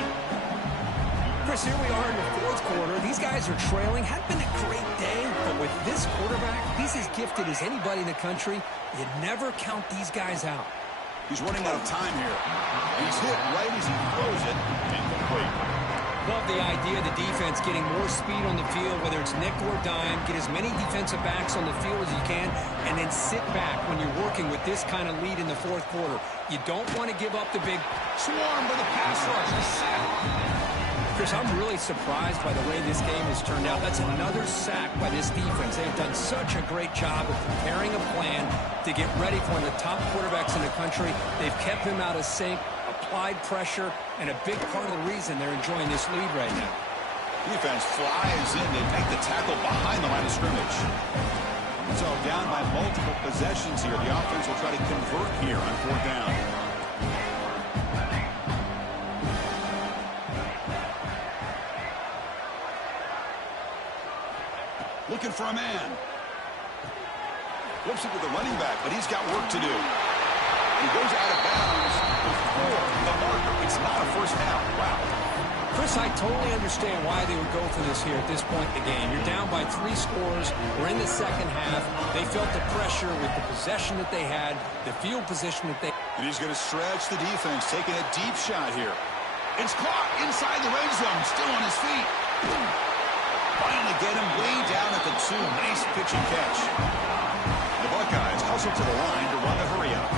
Chris, here we are in the 4th quarter. These guys are trailing. Had been a great day, but with this quarterback, he's as gifted as anybody in the country. You never count these guys out. He's running out of time here. He's hit right as he throws it. Incomplete. Love the idea of the defense getting more speed on the field, whether it's nickel or dime. Get as many defensive backs on the field as you can, and then sit back when you're working with this kind of lead in the 4th quarter. You don't want to give up the big Swarm for the pass rush. A sack. Chris, I'm really surprised by the way this game has turned out. That's another sack by this defense. They've done such a great job of preparing a plan to get ready for one of the top quarterbacks in the country. They've kept him out of sync, applied pressure, and a big part of the reason they're enjoying this lead right now. Defense flies in. They make the tackle behind the line of scrimmage. So down by multiple possessions here. The offense will try to convert here on 4th down. Looking for a man. Flips it to the running back, but he's got work to do. He goes out of bounds before the marker. It's not a first down. Wow. Chris, I totally understand why they would go for this here at this point in the game. You're down by 3 scores. We're in the second half. They felt the pressure with the possession that they had, the field position that they... And he's going to stretch the defense, taking a deep shot here. It's caught inside the red zone, still on his feet. Finally get him way down at the 2. Nice pitch and catch. The Buckeyes hustle to the line to run the hurry up.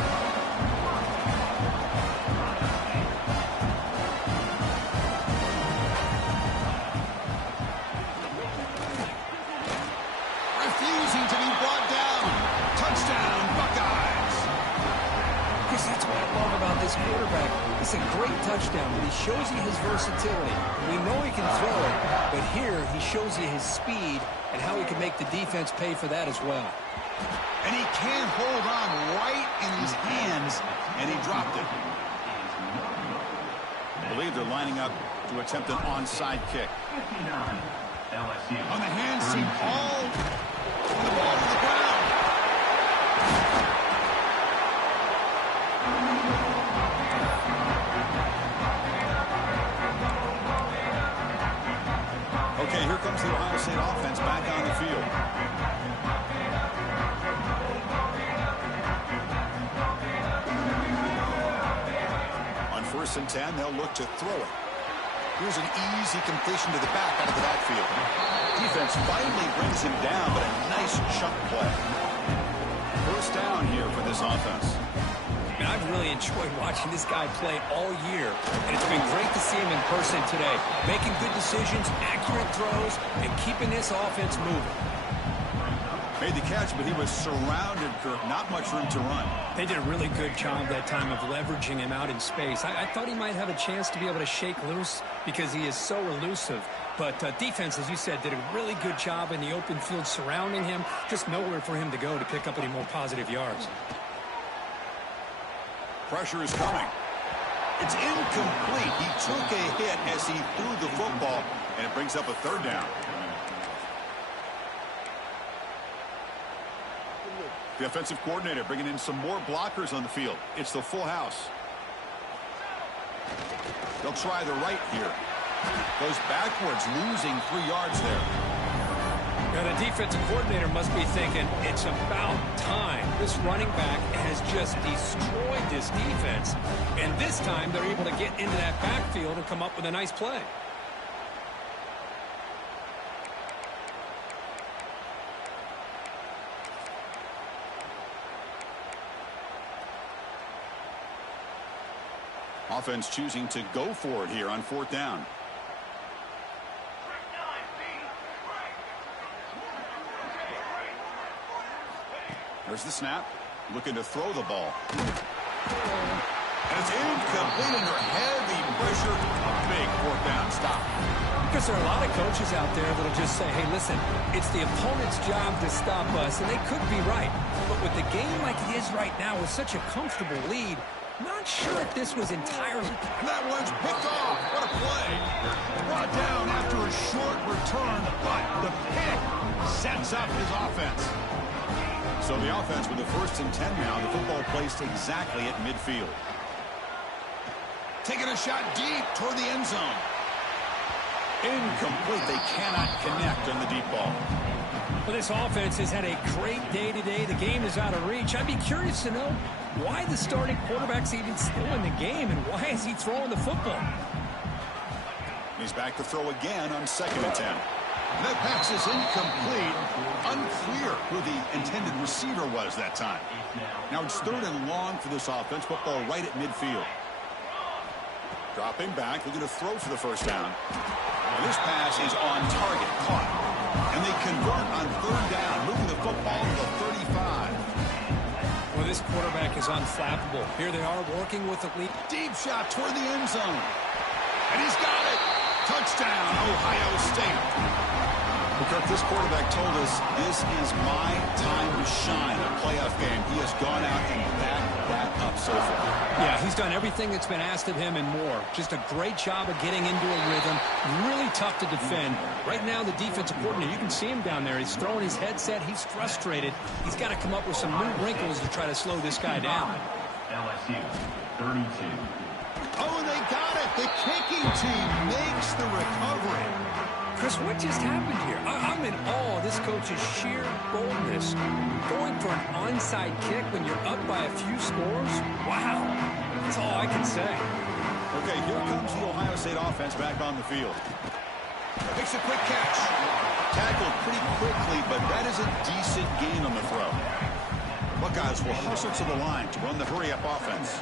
Refusing to be brought down. Touchdown, Buckeyes. Chris, that's what I love about this quarterback. It's a great touchdown, but he shows you his versatility. We know he can throw it, but here he shows you his speed and how he can make the defense pay for that as well. And he can't hold on right in his hands, and he dropped it. I believe they're lining up to attempt an onside kick. 59, LSU. On the hands team, all on the ball to the ground. Okay, here comes the Ohio State offense back on the field. 1st and 10. They'll look to throw it. Here's an easy completion to the back out of the backfield. Defense finally brings him down, but a nice chunk play. 1st down here for this offense. And I've really enjoyed watching this guy play all year, and it's been great to see him in person today, making good decisions, accurate throws, and keeping this offense moving. Made the catch, but he was surrounded, Kirk. Not much room to run. They did a really good job that time of leveraging him out in space. I thought he might have a chance to be able to shake loose because he is so elusive. But defense, as you said, did a really good job in the open field surrounding him. Just nowhere for him to go to pick up any more positive yards. Pressure is coming. It's incomplete. He took a hit as he threw the football, and it brings up a 3rd down. The offensive coordinator bringing in some more blockers on the field. It's the full house. They'll try the right here. Goes backwards, losing 3 yards there. Now, the defensive coordinator must be thinking, it's about time. This running back has just destroyed this defense. And this time, they're able to get into that backfield and come up with a nice play. Offense choosing to go for it here on 4th down. There's the snap. Looking to throw the ball. And it's incomplete under heavy pressure. A big 4th down stop. Because there are a lot of coaches out there that'll just say, hey, listen, it's the opponent's job to stop us, and they could be right. But with the game like it is right now with such a comfortable lead, not sure if this was entirely... And that one's picked off. What a play. Brought down after a short return, but the pick sets up his offense. So the offense with the 1st and 10 now. The football placed exactly at midfield. Taking a shot deep toward the end zone. Incomplete. They cannot connect on the deep ball. Well, this offense has had a great day today. The game is out of reach. I'd be curious to know why the starting quarterback's even still in the game and why is he throwing the football? He's back to throw again on 2nd and 10. That pass is incomplete. Unclear who the intended receiver was that time. Now it's 3rd and long for this offense. Football right at midfield. Dropping back, looking to throw for the 1st down. And this pass is on target, caught. And they convert on 3rd down, moving the football to the 35. Well, this quarterback is unflappable. Here they are working with the lead. Deep shot toward the end zone. And he's got it. Touchdown, Ohio State. Kirk, this quarterback told us this is my time to shine. A playoff game. He has gone out and backed that up so far. Yeah, he's done everything that's been asked of him and more. Just a great job of getting into a rhythm. Really tough to defend. Right now, the defensive coordinator, you can see him down there. He's throwing his headset. He's frustrated. He's got to come up with some new wrinkles to try to slow this guy down. LSU, 32. Oh, and they got it. The kicking team makes the recovery. Chris, what just happened here? I'm in awe of this coach's sheer boldness. Going for an onside kick when you're up by a few scores? Wow. That's all I can say. Okay, here comes the Ohio State offense back on the field. Makes a quick catch. Tackled pretty quickly, but that is a decent gain on the throw. Buckeyes will hustle to the line to run the hurry-up offense.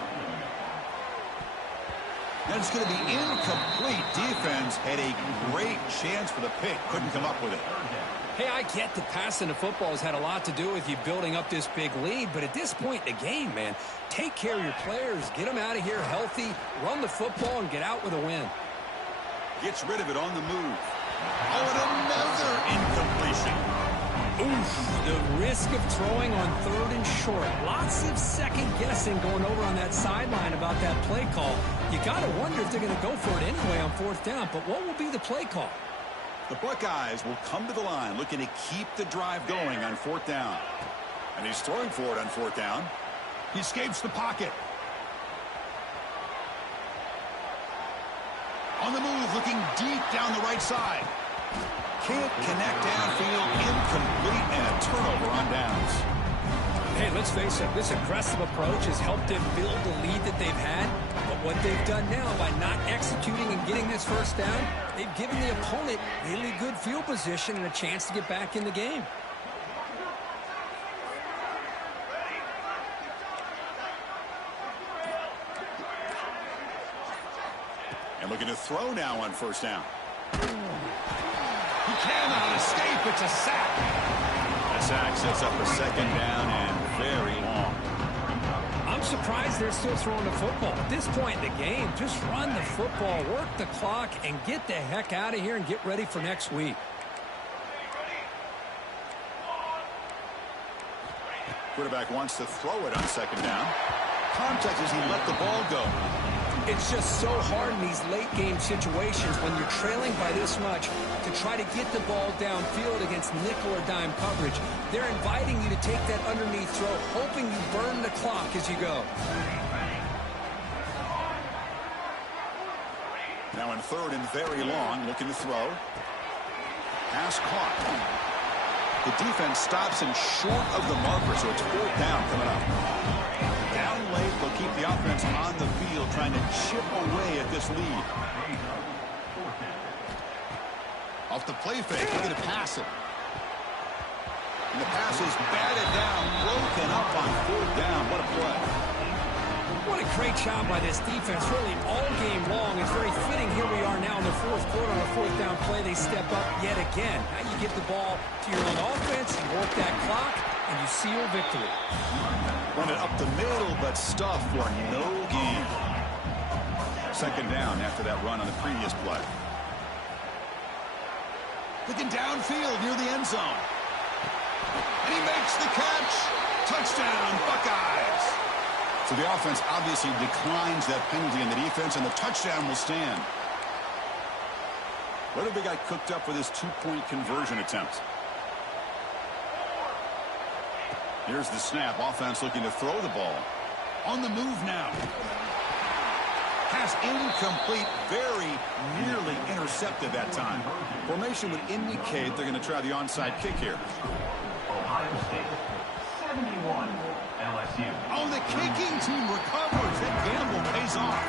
And it's going to be incomplete. Defense had a great chance for the pick. Couldn't come up with it. Hey, I get that passing the football has had a lot to do with you building up this big lead, but at this point in the game, man, take care of your players. Get them out of here healthy, run the football, and get out with a win. Gets rid of it on the move. Oh, and another incompletion. Oof, the risk of throwing on 3rd and short. Lots of second guessing going over on that sideline about that play call. You got to wonder if they're going to go for it anyway on 4th down, but what will be the play call? The Buckeyes will come to the line looking to keep the drive going on 4th down. And he's throwing for it on 4th down. He escapes the pocket. On the move, looking deep down the right side. Can't connect downfield, incomplete, and a turnover on downs. Hey, let's face it, this aggressive approach has helped them build the lead that they've had. But What they've done now by not executing and getting this first down, they've given the opponent really good field position and a chance to get back in the game. And looking to throw now on first down. He cannot escape. It's a sack. The sack sets up a second down and very long. I'm surprised they're still throwing the football. At this point in the game, just run the football, work the clock, and get the heck out of here and get ready for next week. Quarterback wants to throw it on second down. Contact as he let the ball go. It's just so hard in these late-game situations when you're trailing by this much to try to get the ball downfield against nickel or dime coverage. They're inviting you to take that underneath throw, hoping you burn the clock as you go. Now in third and very long, looking to throw. Pass caught. The defense stops him short of the marker, so it's fourth down coming up. Down late, they'll keep the offense on the field, trying to chip away at this lead. Off the play fake, looking to pass it. And the pass is batted down, broken up on fourth down. What a play. What a great job by this defense, really all game long. It's very fitting. Here we are now in the fourth quarter on a fourth down play. They step up yet again. Now you get the ball to your own offense, you work that clock, and you seal victory. Run it up the middle, but stuff for no gain. Second down after that run on the previous play. Looking downfield near the end zone. And he makes the catch. Touchdown, Buckeyes. So the offense obviously declines that penalty, and the defense and the touchdown will stand. What have they got cooked up for this two-point conversion attempt? Here's the snap. Offense looking to throw the ball. On the move now. Pass incomplete. Very nearly intercepted that time. Formation would indicate they're going to try the onside kick here. Ohio State, 71, LSU. Oh, the kicking team recovers. That gamble pays off.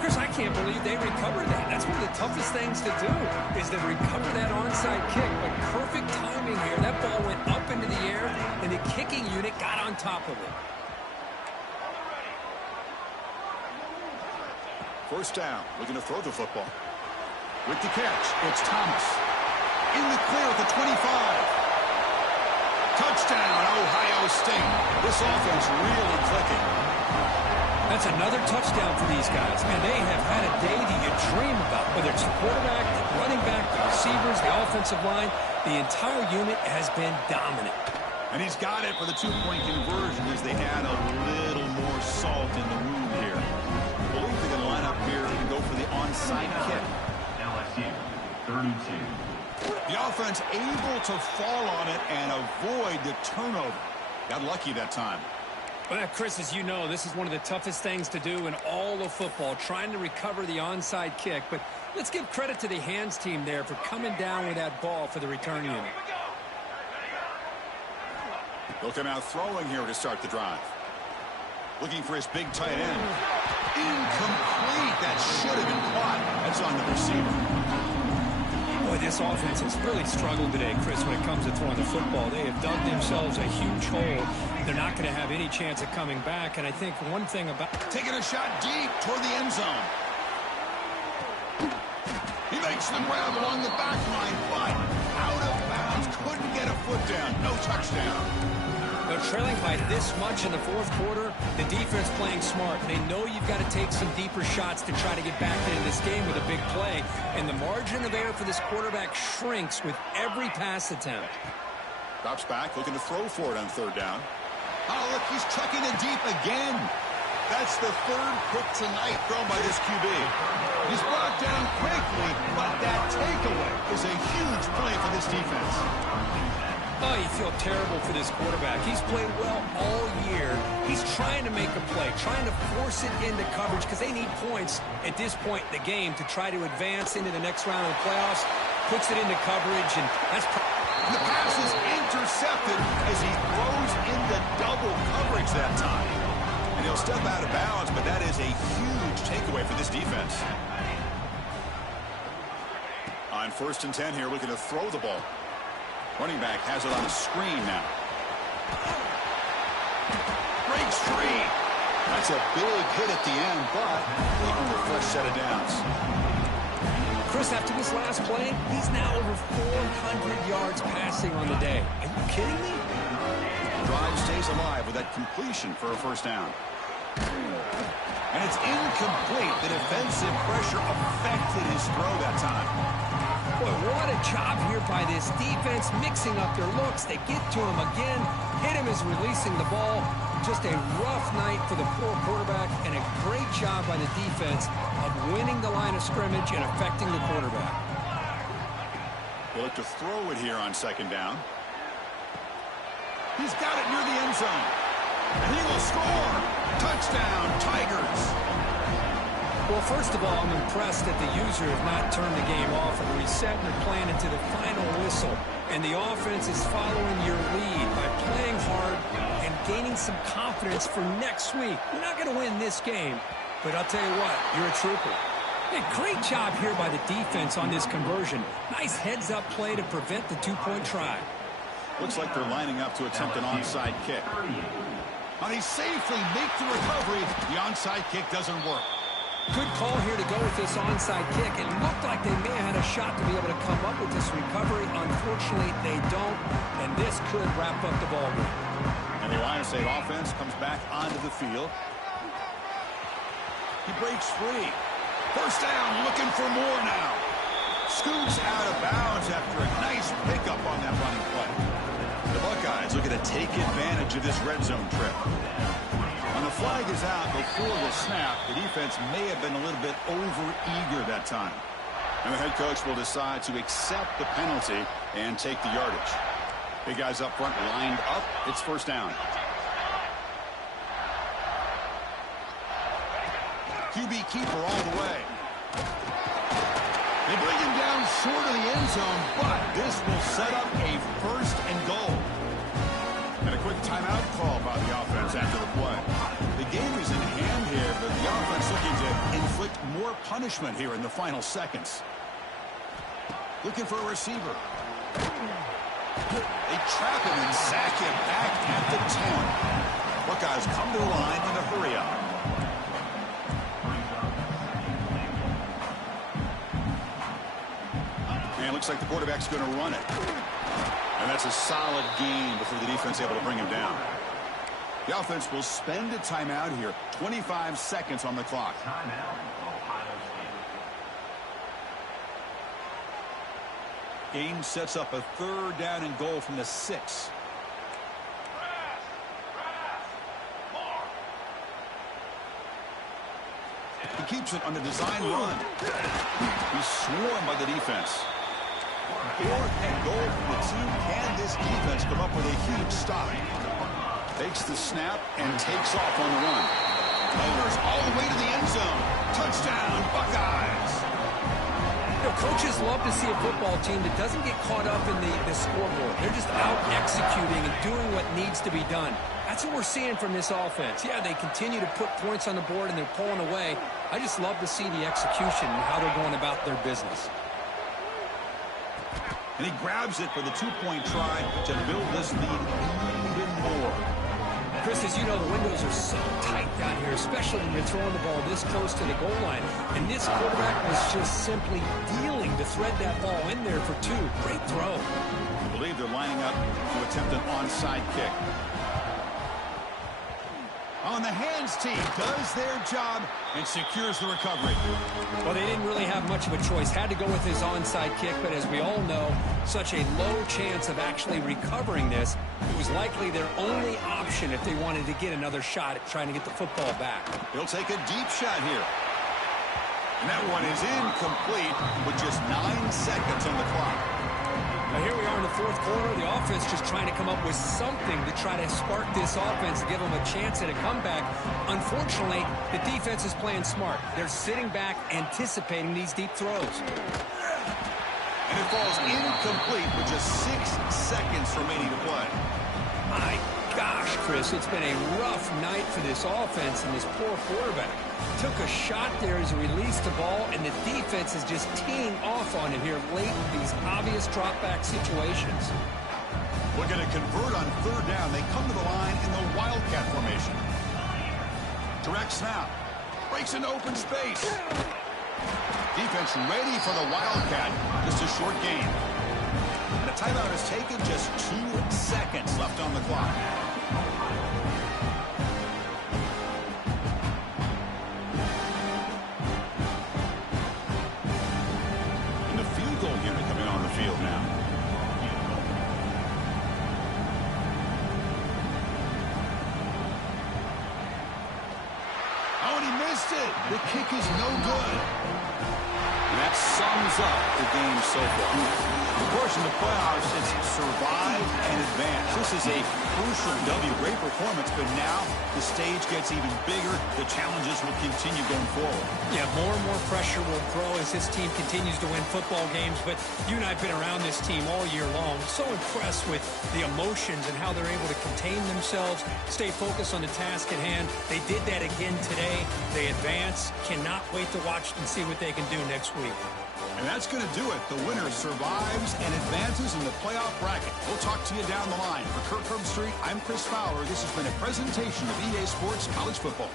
Chris, I can't believe they recovered that. That's one of the toughest things to do, is to recover that onside kick. But perfect timing here. That ball went up into the air, and the kicking unit got on top of it. First down, looking to throw the football. With the catch, it's Thomas. In the clear at the 25. Touchdown, Ohio State. This offense really clicking. That's another touchdown for these guys. Man, they have had a day that you dream about. Whether it's the quarterback, the running back, the receivers, the offensive line, the entire unit has been dominant. And he's got it for the two-point conversion as they add a little more salt in the wound here. I believe they're going to line up here and go for the onside kick. LSU, 32. The offense able to fall on it and avoid the turnover. Got lucky that time. Well, Chris, as you know, this is one of the toughest things to do in all of football, trying to recover the onside kick. But let's give credit to the hands team there for coming down with that ball for the return unit. They'll come out throwing here to start the drive. Looking for his big tight end. Incomplete. That should have been caught. That's on the receiver. Boy, this offense has really struggled today, Chris, when it comes to throwing the football. They have dug themselves a huge hole. They're not going to have any chance of coming back. And I think one thing about... Taking a shot deep toward the end zone. He makes the grab along the back line, but out of bounds. Couldn't get a foot down. No touchdown. They're trailing by this much in the fourth quarter. The defense playing smart. They know you've got to take some deeper shots to try to get back into this game with a big play. And the margin of error for this quarterback shrinks with every pass attempt. Drops back, looking to throw for it on third down. Oh, look, he's chucking it deep again. That's the third pick tonight thrown by this QB. He's brought down quickly, but that takeaway is a huge play for this defense. Oh, you feel terrible for this quarterback. He's played well all year. He's trying to make a play, trying to force it into coverage because they need points at this point in the game to try to advance into the next round of the playoffs. Puts it into coverage, and that's... The pass is intercepted as he throws into double coverage that time. And And he'll step out of bounds, but that is a huge takeaway for this defense. On 1st and 10 here, looking to throw the ball. Running back has it on a screen now. Breaks free. That's a big hit at the end, but they earn a fresh set of downs. Chris, after this last play, he's now over 400 yards passing on the day. Are you kidding me? Drive stays alive with that completion for a 1st down. And it's incomplete. The defensive pressure affected his throw that time. Boy, what a job here by this defense, mixing up their looks. They get to him again. Hit him as releasing the ball. Just a rough night for the poor quarterback, and a great job by the defense of winning the line of scrimmage and affecting the quarterback. They look to throw it here on 2nd down. He's got it near the end zone. And he will score. Touchdown, Tigers. Well, first of all, I'm impressed that the user has not turned the game off and reset and playing into the final whistle. And the offense is following your lead by playing hard and gaining some confidence for next week. You're not going to win this game, but I'll tell you what, you're a trooper. Hey, great job here by the defense on this conversion. Nice heads-up play to prevent the 2-point try. Looks like they're lining up to attempt an onside kick. And he safely makes the recovery. The onside kick doesn't work. Good call here to go with this onside kick. It looked like they may have had a shot to be able to come up with this recovery. Unfortunately, they don't, and this could wrap up the ball game. And the Ohio State offense comes back onto the field. He breaks free. 1st down, looking for more now. Scoots out of bounds after a nice pickup on that running play. The Buckeyes looking to take advantage of this red zone trip. When the flag is out before the snap, the defense may have been a little bit over-eager that time. And the head coach will decide to accept the penalty and take the yardage. Big guys up front lined up. It's 1st down. QB keeper all the way. They bring him down short of the end zone, but this will set up a 1st and goal. And a quick timeout call by the offense after the play. The game is in hand here, but the offense looking to inflict more punishment here in the final seconds. Looking for a receiver. They trap him and sack him back at the 10. Buckeyes come to the line in a hurry up. And it looks like the quarterback's going to run it. And that's a solid gain before the defense able to bring him down. The offense will spend a timeout here. 25 seconds on the clock. Timeout, Ohio State. Game sets up a 3rd down and goal from the 6. He keeps it on the design run. He's swarmed by the defense. 4th and goal from the 2. Can this defense come up with a huge stop? Takes the snap and takes off on the run. Motors all the way to the end zone. Touchdown, Buckeyes. You know, coaches love to see a football team that doesn't get caught up in the scoreboard. They're just out executing and doing what needs to be done. That's what we're seeing from this offense. Yeah, they continue to put points on the board and they're pulling away. I just love to see the execution and how they're going about their business. And he grabs it for the 2-point try to build this lead even more. Chris, as you know, the windows are so tight down here, especially when you're throwing the ball this close to the goal line. And this quarterback was just simply dealing to thread that ball in there for 2. Great throw. I believe they're lining up to attempt an onside kick. On the hands team does their job and secures the recovery. Well, they didn't really have much of a choice. Had to go with his onside kick, but as we all know, such a low chance of actually recovering this. It was likely their only option if they wanted to get another shot at trying to get the football back. He'll take a deep shot here. And that one is incomplete with just 9 seconds on the clock. Now here we are in the 4th quarter. The offense just trying to come up with something to try to spark this offense, give them a chance at a comeback. Unfortunately, the defense is playing smart. They're sitting back, anticipating these deep throws. And it falls incomplete with just 6 seconds remaining to play. My gosh, gosh, Chris, it's been a rough night for this offense and this poor quarterback. Took a shot there as he released the ball, and the defense is just teeing off on him here late in these obvious drop-back situations. Looking to convert on third down. They come to the line in the Wildcat formation. Direct snap. Breaks into open space. Defense ready for the Wildcat. Just a short gain. And the timeout is taken. Just 2 seconds left on the clock. And the field goal unit coming on the field now. Oh, and he missed it. The kick is no good. And that sums up the game so far. Of course, in the playoffs, it's survive and advance. This is a crucial W. Great performance, but now the stage gets even bigger. The challenges will continue going forward. Yeah, more and more pressure will grow as this team continues to win football games. But you and I have been around this team all year long. So impressed with the emotions and how they're able to contain themselves, stay focused on the task at hand. They did that again today. They advance. Cannot wait to watch and see what they can do next week. And that's going to do it. The winner survives and advances in the playoff bracket. We'll talk to you down the line. For Kirk Herbstreit, I'm Chris Fowler. This has been a presentation of EA Sports College Football.